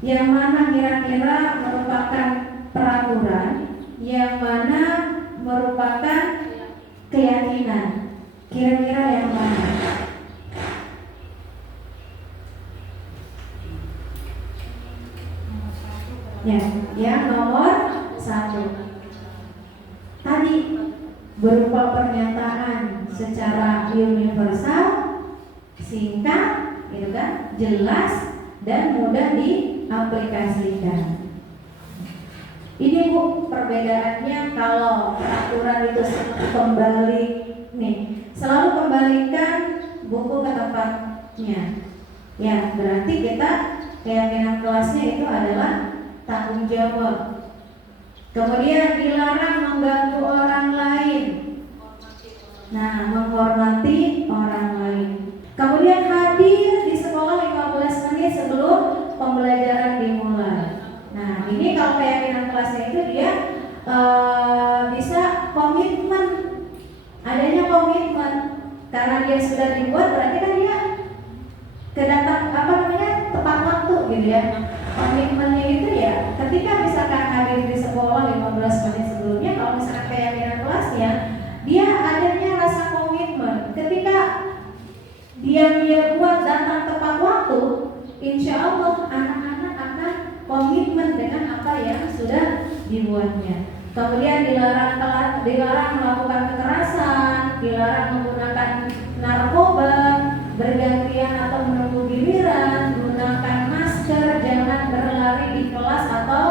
Yang mana kira-kira merupakan peraturan, yang mana merupakan keyakinan. Kira-kira yang mana? Ya, yang nomor 1 tadi berupa pernyataan secara universal, singkat, gitu kan, jelas dan mudah diaplikasikan. Ini Bu perbedaannya. Kalau peraturan itu kembali nih, selalu kembalikan buku ke tempatnya. Ya, berarti kita keyakinan kelasnya itu adalah tanggung jawab. Kemudian dilarang mengganggu orang lain. Nah, menghormati orang lain. Kemudian hadir di sekolah 15 menit sebelum pembelajaran dimulai. Nah, ini kalau keyakinan kelasnya itu dia bisa komitmen, adanya komitmen. Karena dia sudah dibuat, berarti kan dia kedatang tepat waktu, gitu ya. Komitmennya itu ya ketika misalkan hadir di sekolah 15 menit sebelumnya, kalau misalkan keyakinan kelasnya dia adanya rasa komitmen. Ketika dia buat datang tepat waktu, insya Allah anak-anak akan komitmen dengan apa yang sudah dibuatnya. Kemudian dilarang melakukan kekerasan, dilarang menggunakan narkoba, bergantian atau menunggu giliran, gunakan masker, jangan berlari di kelas atau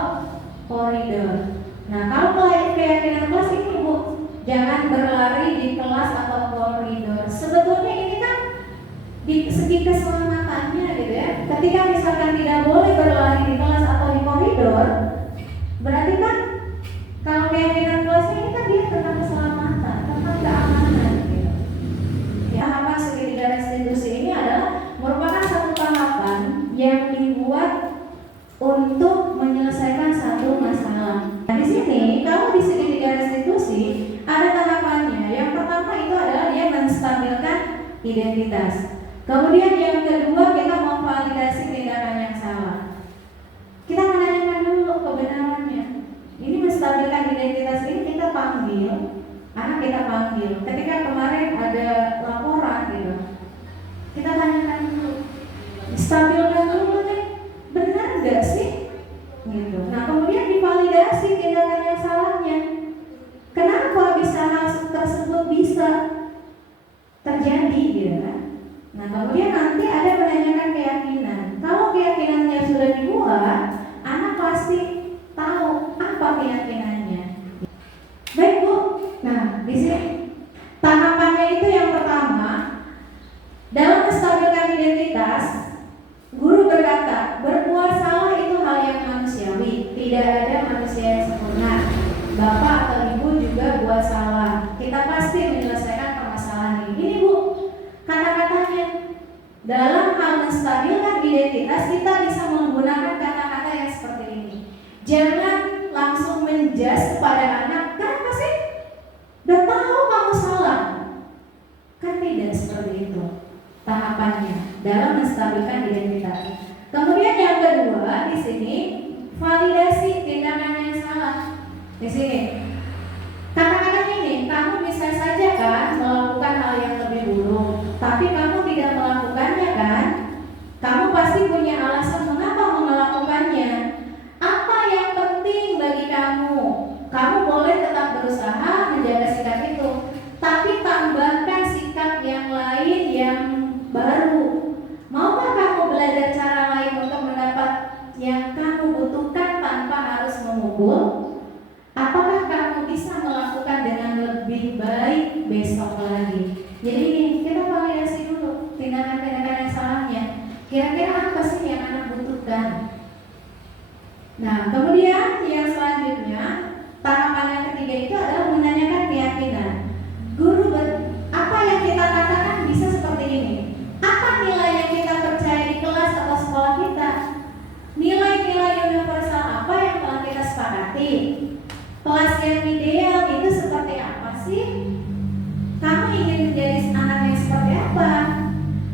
koridor. Nah, kalau keyakinan kelas ini Bu, jangan berlari di kelas atau koridor. Sebetulnya ini kan di segi keselamatannya, gitu ya. Ketika misalkan tidak boleh berlari di kelas atau di koridor, berarti kan kalau keyakinan kelas ini kan dia tentang keselamatan, tentang keamanan, gitu. Ya, tahapan segitiga restitusi ini adalah merupakan satu tahapan yang dibuat untuk menyelesaikan satu masalah. Nah, di sini kalau di segitiga restitusi ada tahapannya. Yang pertama itu adalah dia menstabilkan identitas. Kemudian yang kedua kita memvalidasi tindakan yang salah. Kita menanyakan dulu kebenarannya. stabil. Ketika kemarin ada laporan gitu, kita tanyakan dulu, stabilkan dulu nih, benar nggak sih? Gitu. Nah kemudian divalidasi tindakan yang salahnya. Kenapa bisa hal tersebut bisa terjadi gitu kan? Nah kemudian nanti ada menanyakan keyakinan. Kalau keyakinannya sudah dibuat, anak pasti tahu apa keyakinannya. Baik Bu. Nah di sini tahapannya itu yang pertama, dalam menstabilkan identitas, guru berkata berbuat salah itu hal yang manusiawi. Tidak ada manusia yang sempurna. Bapak atau ibu juga buat salah. Kita pasti menyelesaikan permasalahan ini. Ini Bu, kata-katanya. Dalam hal menstabilkan identitas, kita bisa menggunakan kata-kata yang seperti ini. Jangan langsung menjudge pada anak, kenapa sih? Udah tahu kamu salah. Kan tidak seperti itu tahapannya dalam menstabilkan identitas. Kemudian yang kedua di sini, validasi tindakan yang salah. Di sini kata-katanya ini, kamu bisa saja kan melakukan hal yang lebih buruk, tapi kamu tidak melakukannya kan? Kamu pasti punya alasan mengapa melakukannya. Apa yang penting bagi kamu? Kamu boleh tetap berusaha menjaga sikap itu, tapi tambahkan sikap yang lain yang baru. Maukah kamu belajar cara lain untuk mendapat yang kamu butuhkan tanpa harus memukul? Apakah kamu bisa melakukan dengan lebih baik besok lagi? Jadi ini kita validasi dulu tindakan-tindakan yang salahnya. Kira-kira apa sih yang anak butuhkan? Nah, kemudian yang selanjutnya, tahapan yang ketiga itu adalah menanyakan keyakinan. Guru apa yang kita katakan bisa seperti ini. Apa nilai yang kita percaya di kelas atau sekolah kita? Nilai-nilai universal apa yang telah kita sepakati? Kelas yang ideal itu seperti apa sih? Kamu ingin menjadi anak yang seperti apa?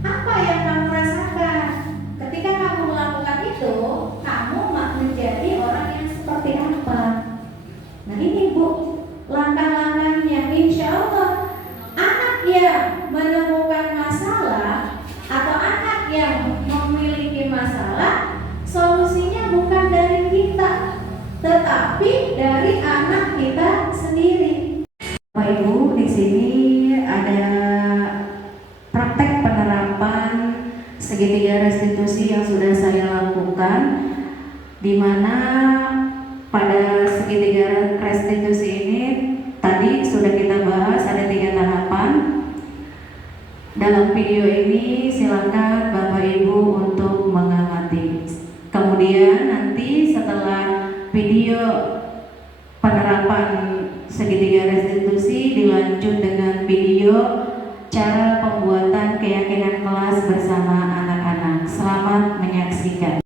Apa yang kamu rasakan? Ketika kamu melakukan itu, kamu menjadi orang yang seperti apa? Nah ini Bu, langkah-langkahnya. Insya Allah anak yang menemukan masalah atau anak yang memiliki masalah, solusinya bukan dari kita, tetapi dari anak kita sendiri. Bapak Ibu, di sini ada praktek penerapan segitiga restitusi yang sudah saya lakukan, di mana pada segitiga restitusi ini tadi sudah kita bahas ada 3 tahapan. Dalam video ini silakan Bapak Ibu untuk mengamati. Kemudian nanti setelah video penerapan segitiga restitusi dilanjut dengan video cara pembuatan keyakinan kelas bersama anak-anak. Selamat menyaksikan.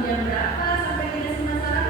Jam berapa sampai tidak masyarakat?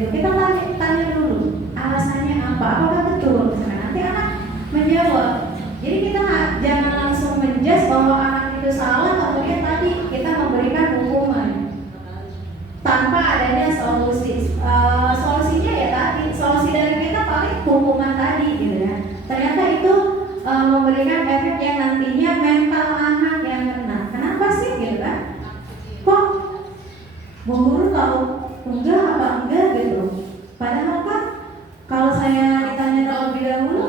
gitu. Kita tanya dulu alasannya apa, apakah betul. Nah, nanti anak menjawab. Jadi kita jangan langsung menjudge bahwa anak itu salah, kemudian tadi kita memberikan hukuman tanpa adanya solusi. Solusinya ya tadi, solusi dari kita paling hukuman tadi gitu ya. Ternyata itu memberikan efek yang nantinya mental anak yang kena. Kenapa sih gitu kan? Kok Bu Guru tahu enggak apa enggak gitu? Padahal kan kalau saya ditanya terlebih dahulu,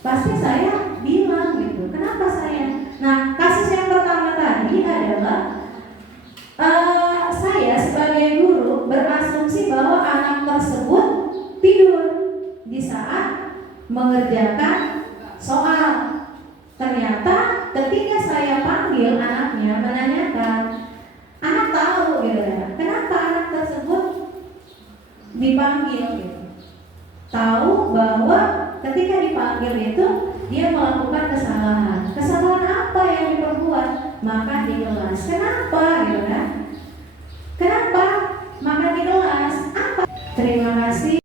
pasti saya bilang gitu. Kenapa saya? Nah, kasus yang pertama tadi adalah saya sebagai guru berasumsi bahwa anak tersebut tidur di saat mengerjakan soal. Ternyata ketika saya panggil anaknya menanyakan, anak tahu gitu ya, kenapa anak tersebut dipanggil gitu. Tahu bahwa ketika dipanggil itu dia melakukan kesalahan. Kesalahan apa yang diperbuat? Maka di kelas. Kenapa gitu kan? Kenapa? Maka di kelas apa? Terima kasih.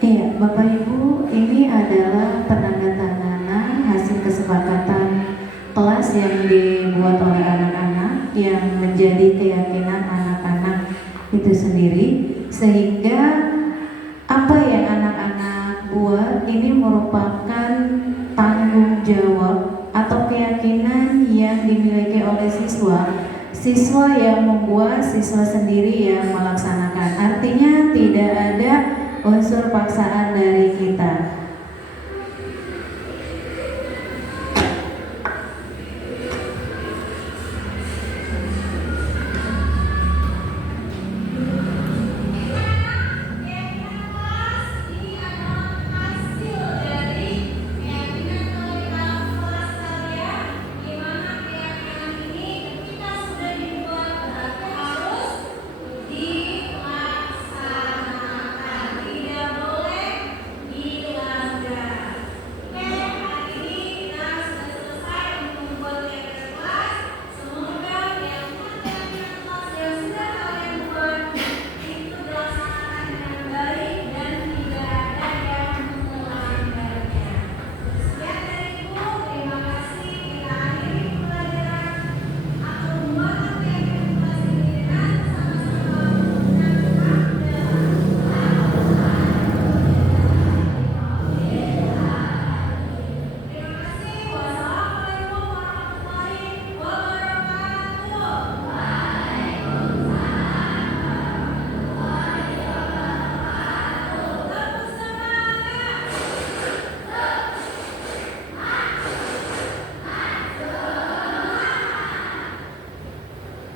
Iya, Bapak Ibu, ini adalah penandatanganan hasil kesepakatan kelas yang dibuat oleh anak-anak yang menjadi keyakinan anak-anak itu sendiri, sehingga apa yang anak-anak buat ini merupakan tanggung jawab atau siswa yang membuat, siswa sendiri yang melaksanakan. Artinya tidak ada unsur paksaan dari kita.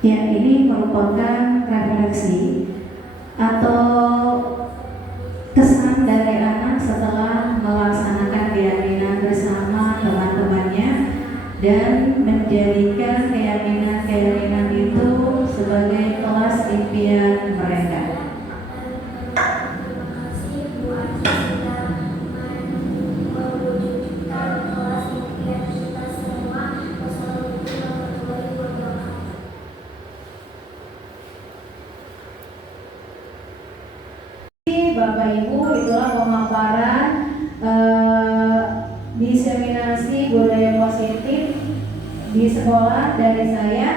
Ya, ini merupakan refleksi atau kesan dari anak setelah melaksanakan keyakinan bersama teman-temannya dan menjadikan keyakinan-keyakinan itu sebagai kelas impian mereka. Bapak Ibu, itulah pemaparan diseminasi budaya positif di sekolah dari saya.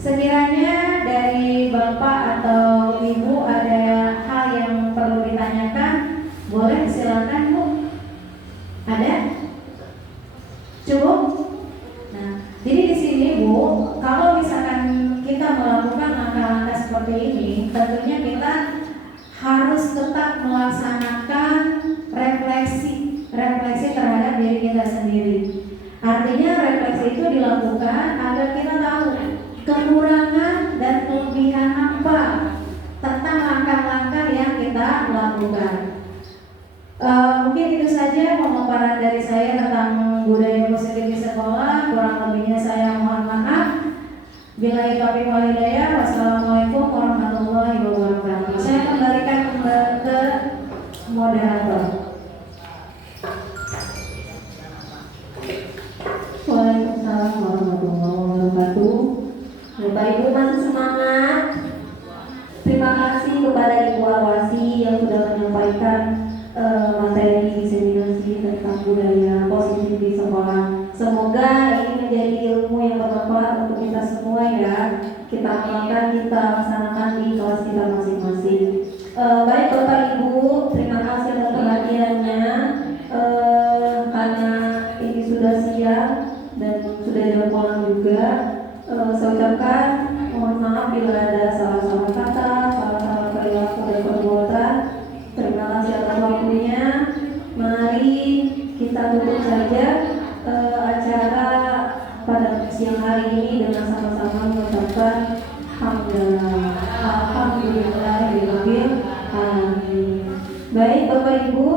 Sekiranya dari Bapak atau Ibu ada hal yang perlu ditanyakan, boleh silakan Bu. Ada? Cukup? Nah, jadi di sini Bu, kalau misalkan kita melakukan langkah-langkah seperti ini, tentunya kita harus tetap melaksanakan refleksi terhadap diri kita sendiri. Artinya refleksi itu dilakukan agar kita tahu kekurangan dan kelebihan apa tentang langkah-langkah yang kita lakukan. Mungkin itu saja pemaparan dari saya tentang budaya positif di sekolah. Kurang lebihnya saya mohon maaf. Billahi taufiq wal hidayah. Wassalamualaikum warahmatullahi wabarakatuh. Saya kembalikan ke moderator. Waalaikumsalam warahmatullahi wabarakatuh. Bapak Ibu masih semangat. Terima kasih kepada Ibu Arwasi yang sudah menyampaikan materi diseminasi tentang budaya positif di sekolah. Semoga ini menjadi ilmu yang bermanfaat untuk kita semua ya. Kita amalkan, kita laksanakan di kelas kita masing-masing. Baik Bapak Ibu, terima kasih atas perhatiannya. Karena ini sudah siang dan sudah jam pulang juga, saya ucapkan mohon maaf bila ada salah-salah kata, salah-salah perilaku dan perbuatan. Terima kasih atas waktunya. Mari kita tutup saja acara pada siang hari ini dengan sama-sama mengucapkan alhamdulillahirabbil alamin. Baik Bapak Ibu,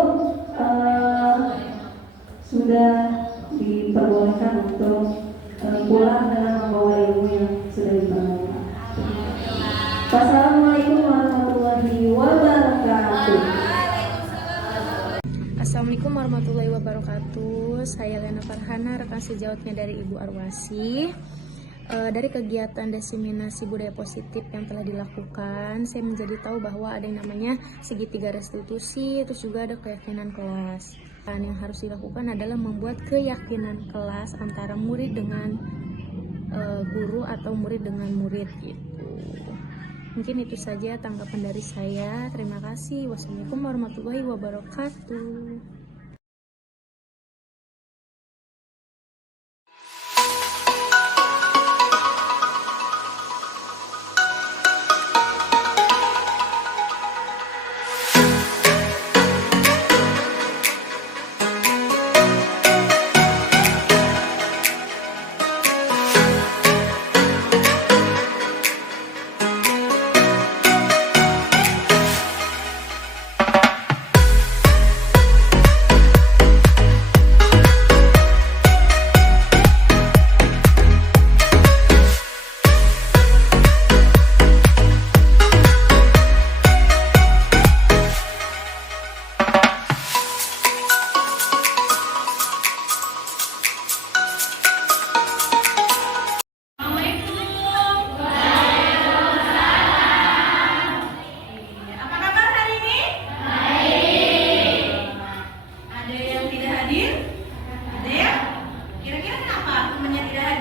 sudah diperbolehkan untuk pulang dengan membawa ilmu yang sudah dibawa. Wassalamualaikum warahmatullahi wabarakatuh. Assalamualaikum warahmatullahi wabarakatuh. Saya Lena Farhana, rekan sejawatnya dari Ibu Arwasi. Dari kegiatan diseminasi budaya positif yang telah dilakukan, saya menjadi tahu bahwa ada yang namanya segitiga restitusi, terus juga ada keyakinan kelas. Dan yang harus dilakukan adalah membuat keyakinan kelas antara murid dengan guru atau murid dengan murid gitu. Mungkin itu saja tanggapan dari saya. Terima kasih. Wassalamualaikum warahmatullahi wabarakatuh.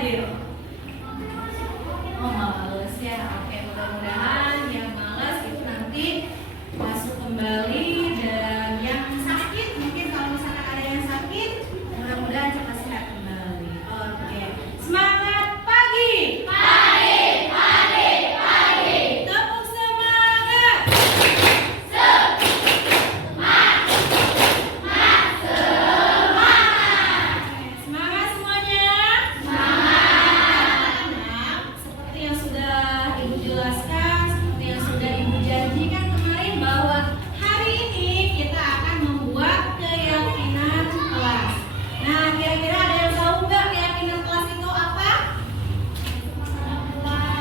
hadir? Oh males ya, oke, mudah-mudahan yang males itu nanti masuk kembali, dan yang sakit mungkin kalau misalkan ada yang sakit mudah-mudahan cepat sehat kembali. Oke, semangat pagi. Tepuk semangat. Semangat semuanya. Nah, seperti yang sudah Ibu jelaskan, seperti yang sudah Ibu janjikan kemarin, bahwa hari ini kita akan membuat keyakinan kelas. Nah, kira-kira ada yang tahu nggak keyakinan kelas itu apa?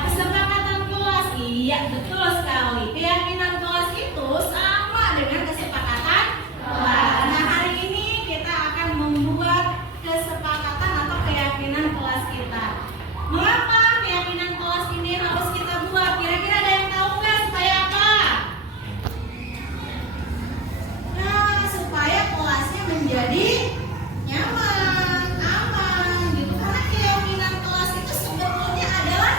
Kesepakatan kelas. Iya, betul sekali. Keyakinan kelas itu sama dengan kesepakatan kelas. Nah, hari ini kita akan membuat kesepakatan atau keyakinan kelas kita. Mengapa keyakinan kelas ini harus kita buat? Kira-kira ada yang tahu nggak supaya apa? Nah, supaya kelasnya menjadi nyaman, aman, gitu. Karena keyakinan kelas itu sebetulnya adalah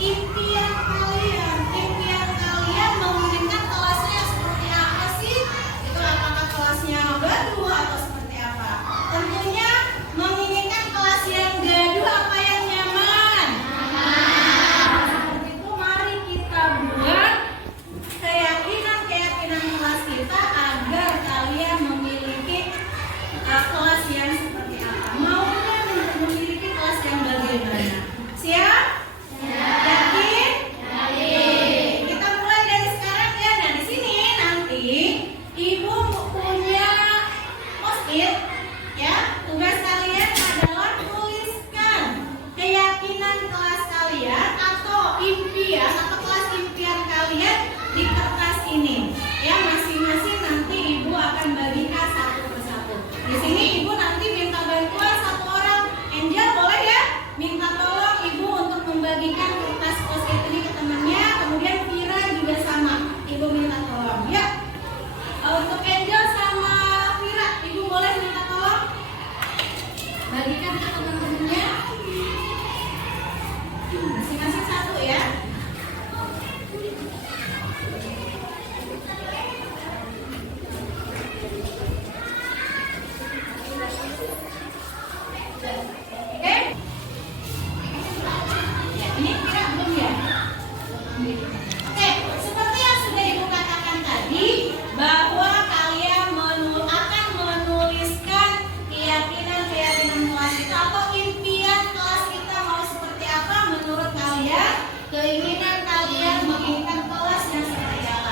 impian kalian. Impian kalian menginginkan kelasnya seperti apa sih? Itu apakah kelasnya gaduh atau seperti apa? Tentunya menginginkan kelas yang gaduh apa yang nyaman? Seperti itu, mari kita buat keyakinan kelas kita agar kalian memiliki kelas yang seperti apa. Maunya memiliki kelas yang bagaimana? Siap? Yakin? Kita mulai dari sekarang ya. Nah, di sini nanti Ibu punya post-it ya. Tugas kalian adalah tuliskan keyakinan kelas kalian atau impian atau kelas impian kalian di kertas ini. Ya, masing-masing nanti Ibu akan bagikan satu persatu. Di sini Ibu nanti minta bantuan satu orang. Angel boleh ya? Minta tolong Ibu untuk membagikan kertas post-it ini ke temannya. Kemudian Vira juga sama. Ibu minta tolong ya. Untuk Angel sama Vira, Ibu boleh minta tolong bagikan ke teman-temannya. Masing-masing satu ya. Oke? Ya, ini Vira belum ya? Oke, seperti yang sudah Ibu katakan tadi, bahwa kalian akan menuliskan keyakinan kelas kita atau impian kelas kita mau seperti apa menurut kalian, keinginan kalian menginginkan kelas yang seperti apa.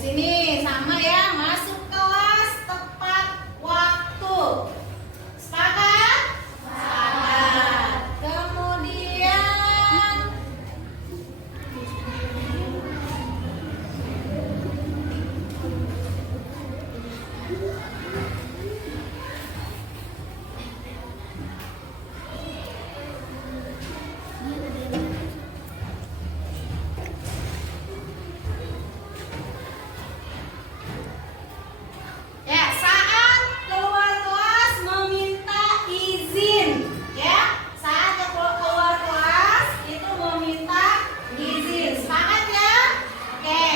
sini sama ya, masuk kelas tepat waktu. Sepakat? Sepakat. Kemudian ya, saat keluar kelas meminta izin. Ya, saat keluar kelas itu meminta izin. Sepakat ya? Oke.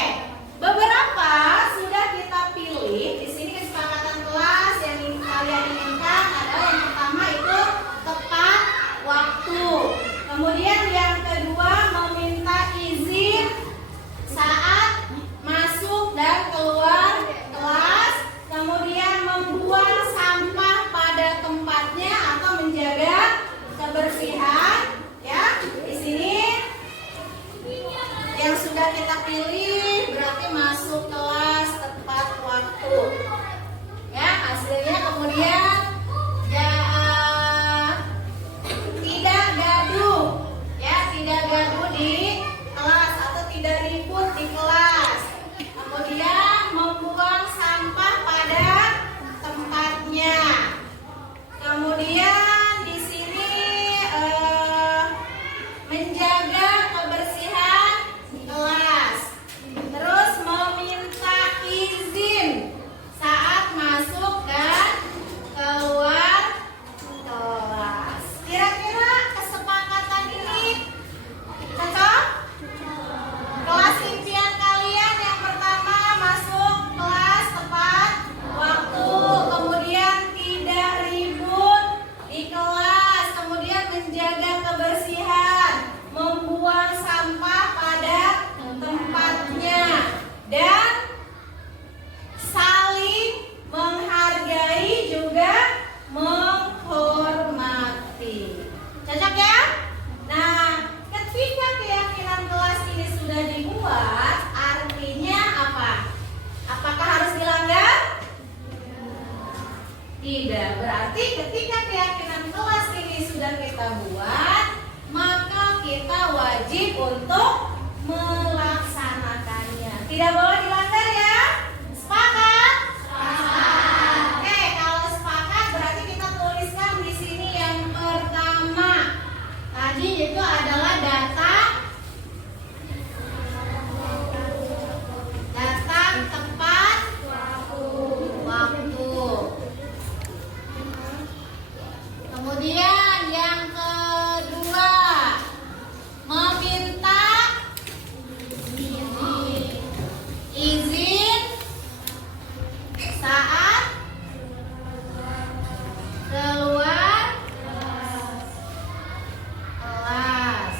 Beberapa sudah kita pilih. Di sini kesepakatan kelas yang kalian inginkan adalah yang pertama itu tepat waktu. Kemudian yang kedua meminta izin saat masuk dan keluar kelas. Kemudian membuang sampah pada tempatnya atau menjaga kebersihan. Ya, di sini yang sudah kita pilih berarti masuk kelas tepat waktu. Ya, hasilnya kemudian ya, tidak gaduh. Ya, tidak gaduh di kelas atau tidak ribut di kelas. Kemudian membuang sampah pada tempatnya. Kemudian di sini menjaga kebersihan kelas. Terus meminta izin saat masuk dan keluar kelas. Kira-kira kesepakatan ini cocok? Kelas impian kalian yang pertama masuk kelas tepat waktu, kemudian tidak ribut di kelas, kemudian menjaga kebersihan, membuang sampah pada tempatnya, dan saling menghargai juga menghormati. Cocok ya? Nah, ketika keyakinan kelas ini sudah dibuat, artinya apa? Apakah harus dilanggar? Tidak. Berarti ketika keyakinan kelas ini sudah kita buat, maka kita wajib untuk melaksanakannya. Tidak boleh dilanggar ya? Sepakat? Sepakat. Oke, kalau sepakat berarti kita tuliskan di sini yang pertama. Tadi itu adalah datang tepat waktu. Kemudian yang kedua, meminta izin saat keluar kelas.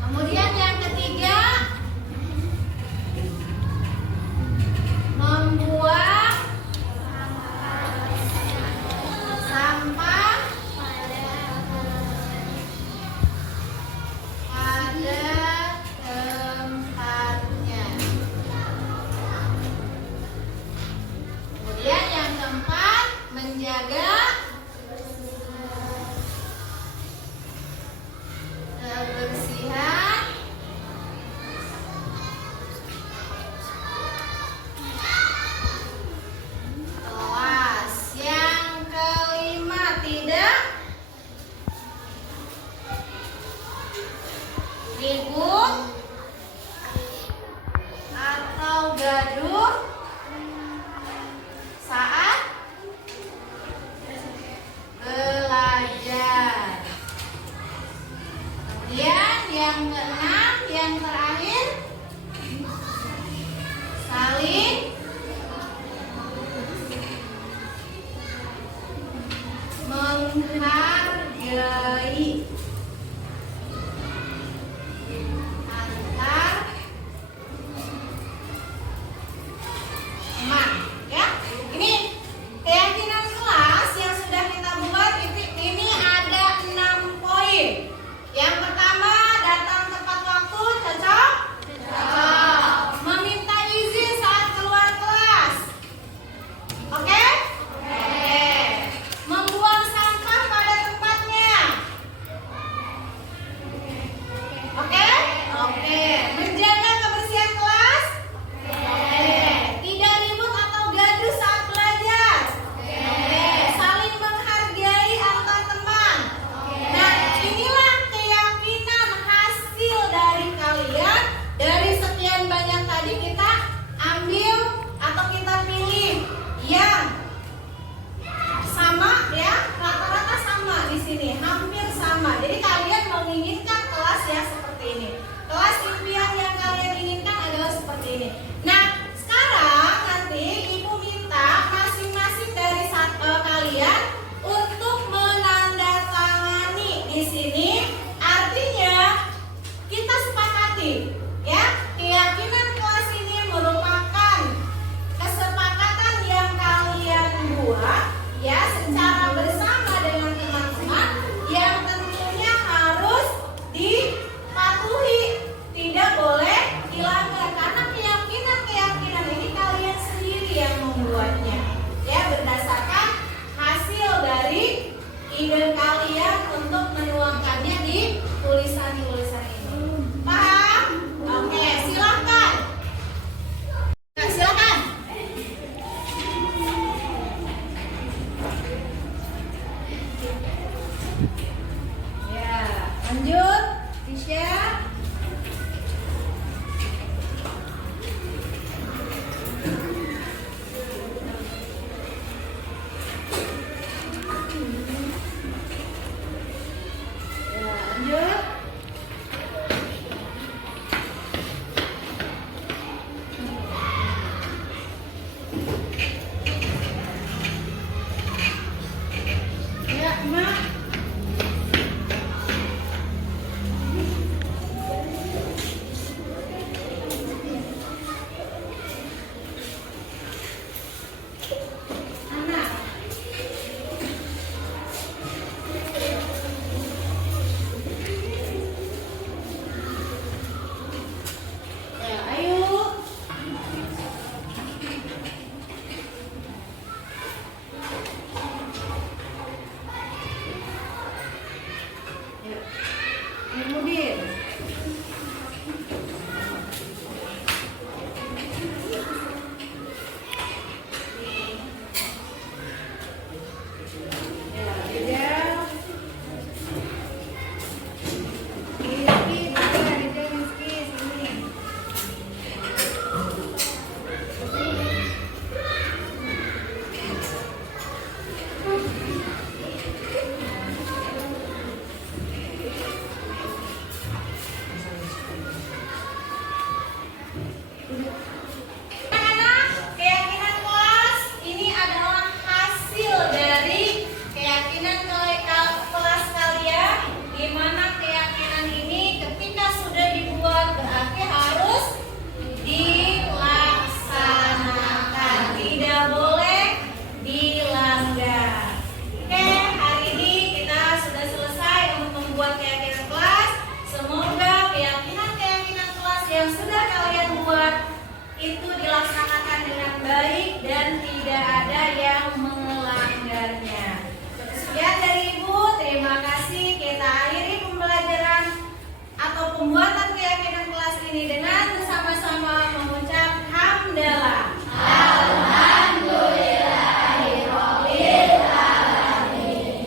Kemudian yang ketiga, membuang sampah pada tempatnya. Kemudian yang keempat, menjaga kebersihan kelas. Yang kelima, tidak ribut atau gaduh saat belajar. Kemudian yang keenam, yang terakhir, saling menghargai antar teman. Ya, ini keyakinan kelas yang sudah kita buat. Ini ada 6 poin. Yang pertama, datang tepat waktu. Cocok? Cocok. lagi. Ya, keyakinan kelas ini merupakan kesepakatan yang kalian buat ya secara bersama dengan teman-teman yang tentunya harus dipatuhi, tidak boleh dilanggar karena keyakinan ini kalian sendiri yang membuatnya ya berdasarkan hasil dari ide kalian untuk menuangkannya di tulisan-tulisan ini. Paham? Oke, silakan. Nah, silakan. Ya, lanjut. Tisha. Ya, lanjut. Ya, Mak. Anak. Ya, ayo. Ya. Kemudian. Ya, Deda. Rizky, Deda, Rizky, sini. Anak-anak, keyakinan kelas ini adalah hasil dari keyakinan kelas kalian, di mana keyakinan ini ketika sudah dibuat berarti harus dilaksanakan, tidak boleh dilanggar. Oke, hari ini kita sudah selesai untuk membuat keyakinan kelas. Semoga keyakinan kelas yang sudah kalian buat itu dilaksanakan dengan baik dan tidak ada yang melanggarnya. Sekian dari Ibu, terima kasih. Kita akhiri pembelajaran atau pembuatan keyakinan kelas ini dengan bersama-sama mengucap hamdalah.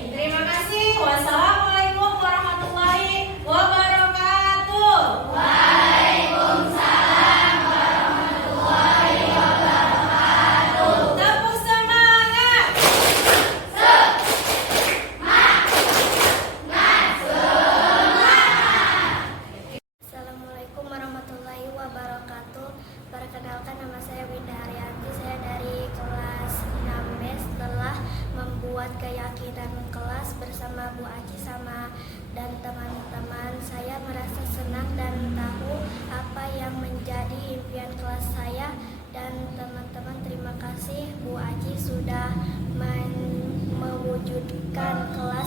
Terima kasih. Wassalamualaikum warahmatullahi wabarakatuh. Tepuk semangat. Assalamualaikum warahmatullahi wabarakatuh. Perkenalkan, nama saya Winda Haryanti. Saya dari kelas 6B. Setelah membuat keyakinan kelas bersama Bu Aci dan teman-teman, saya merasa senang dan tahu apa yang menjadi impian kelas saya dan teman-teman. Terima kasih Bu Aci sudah mewujudkan kelas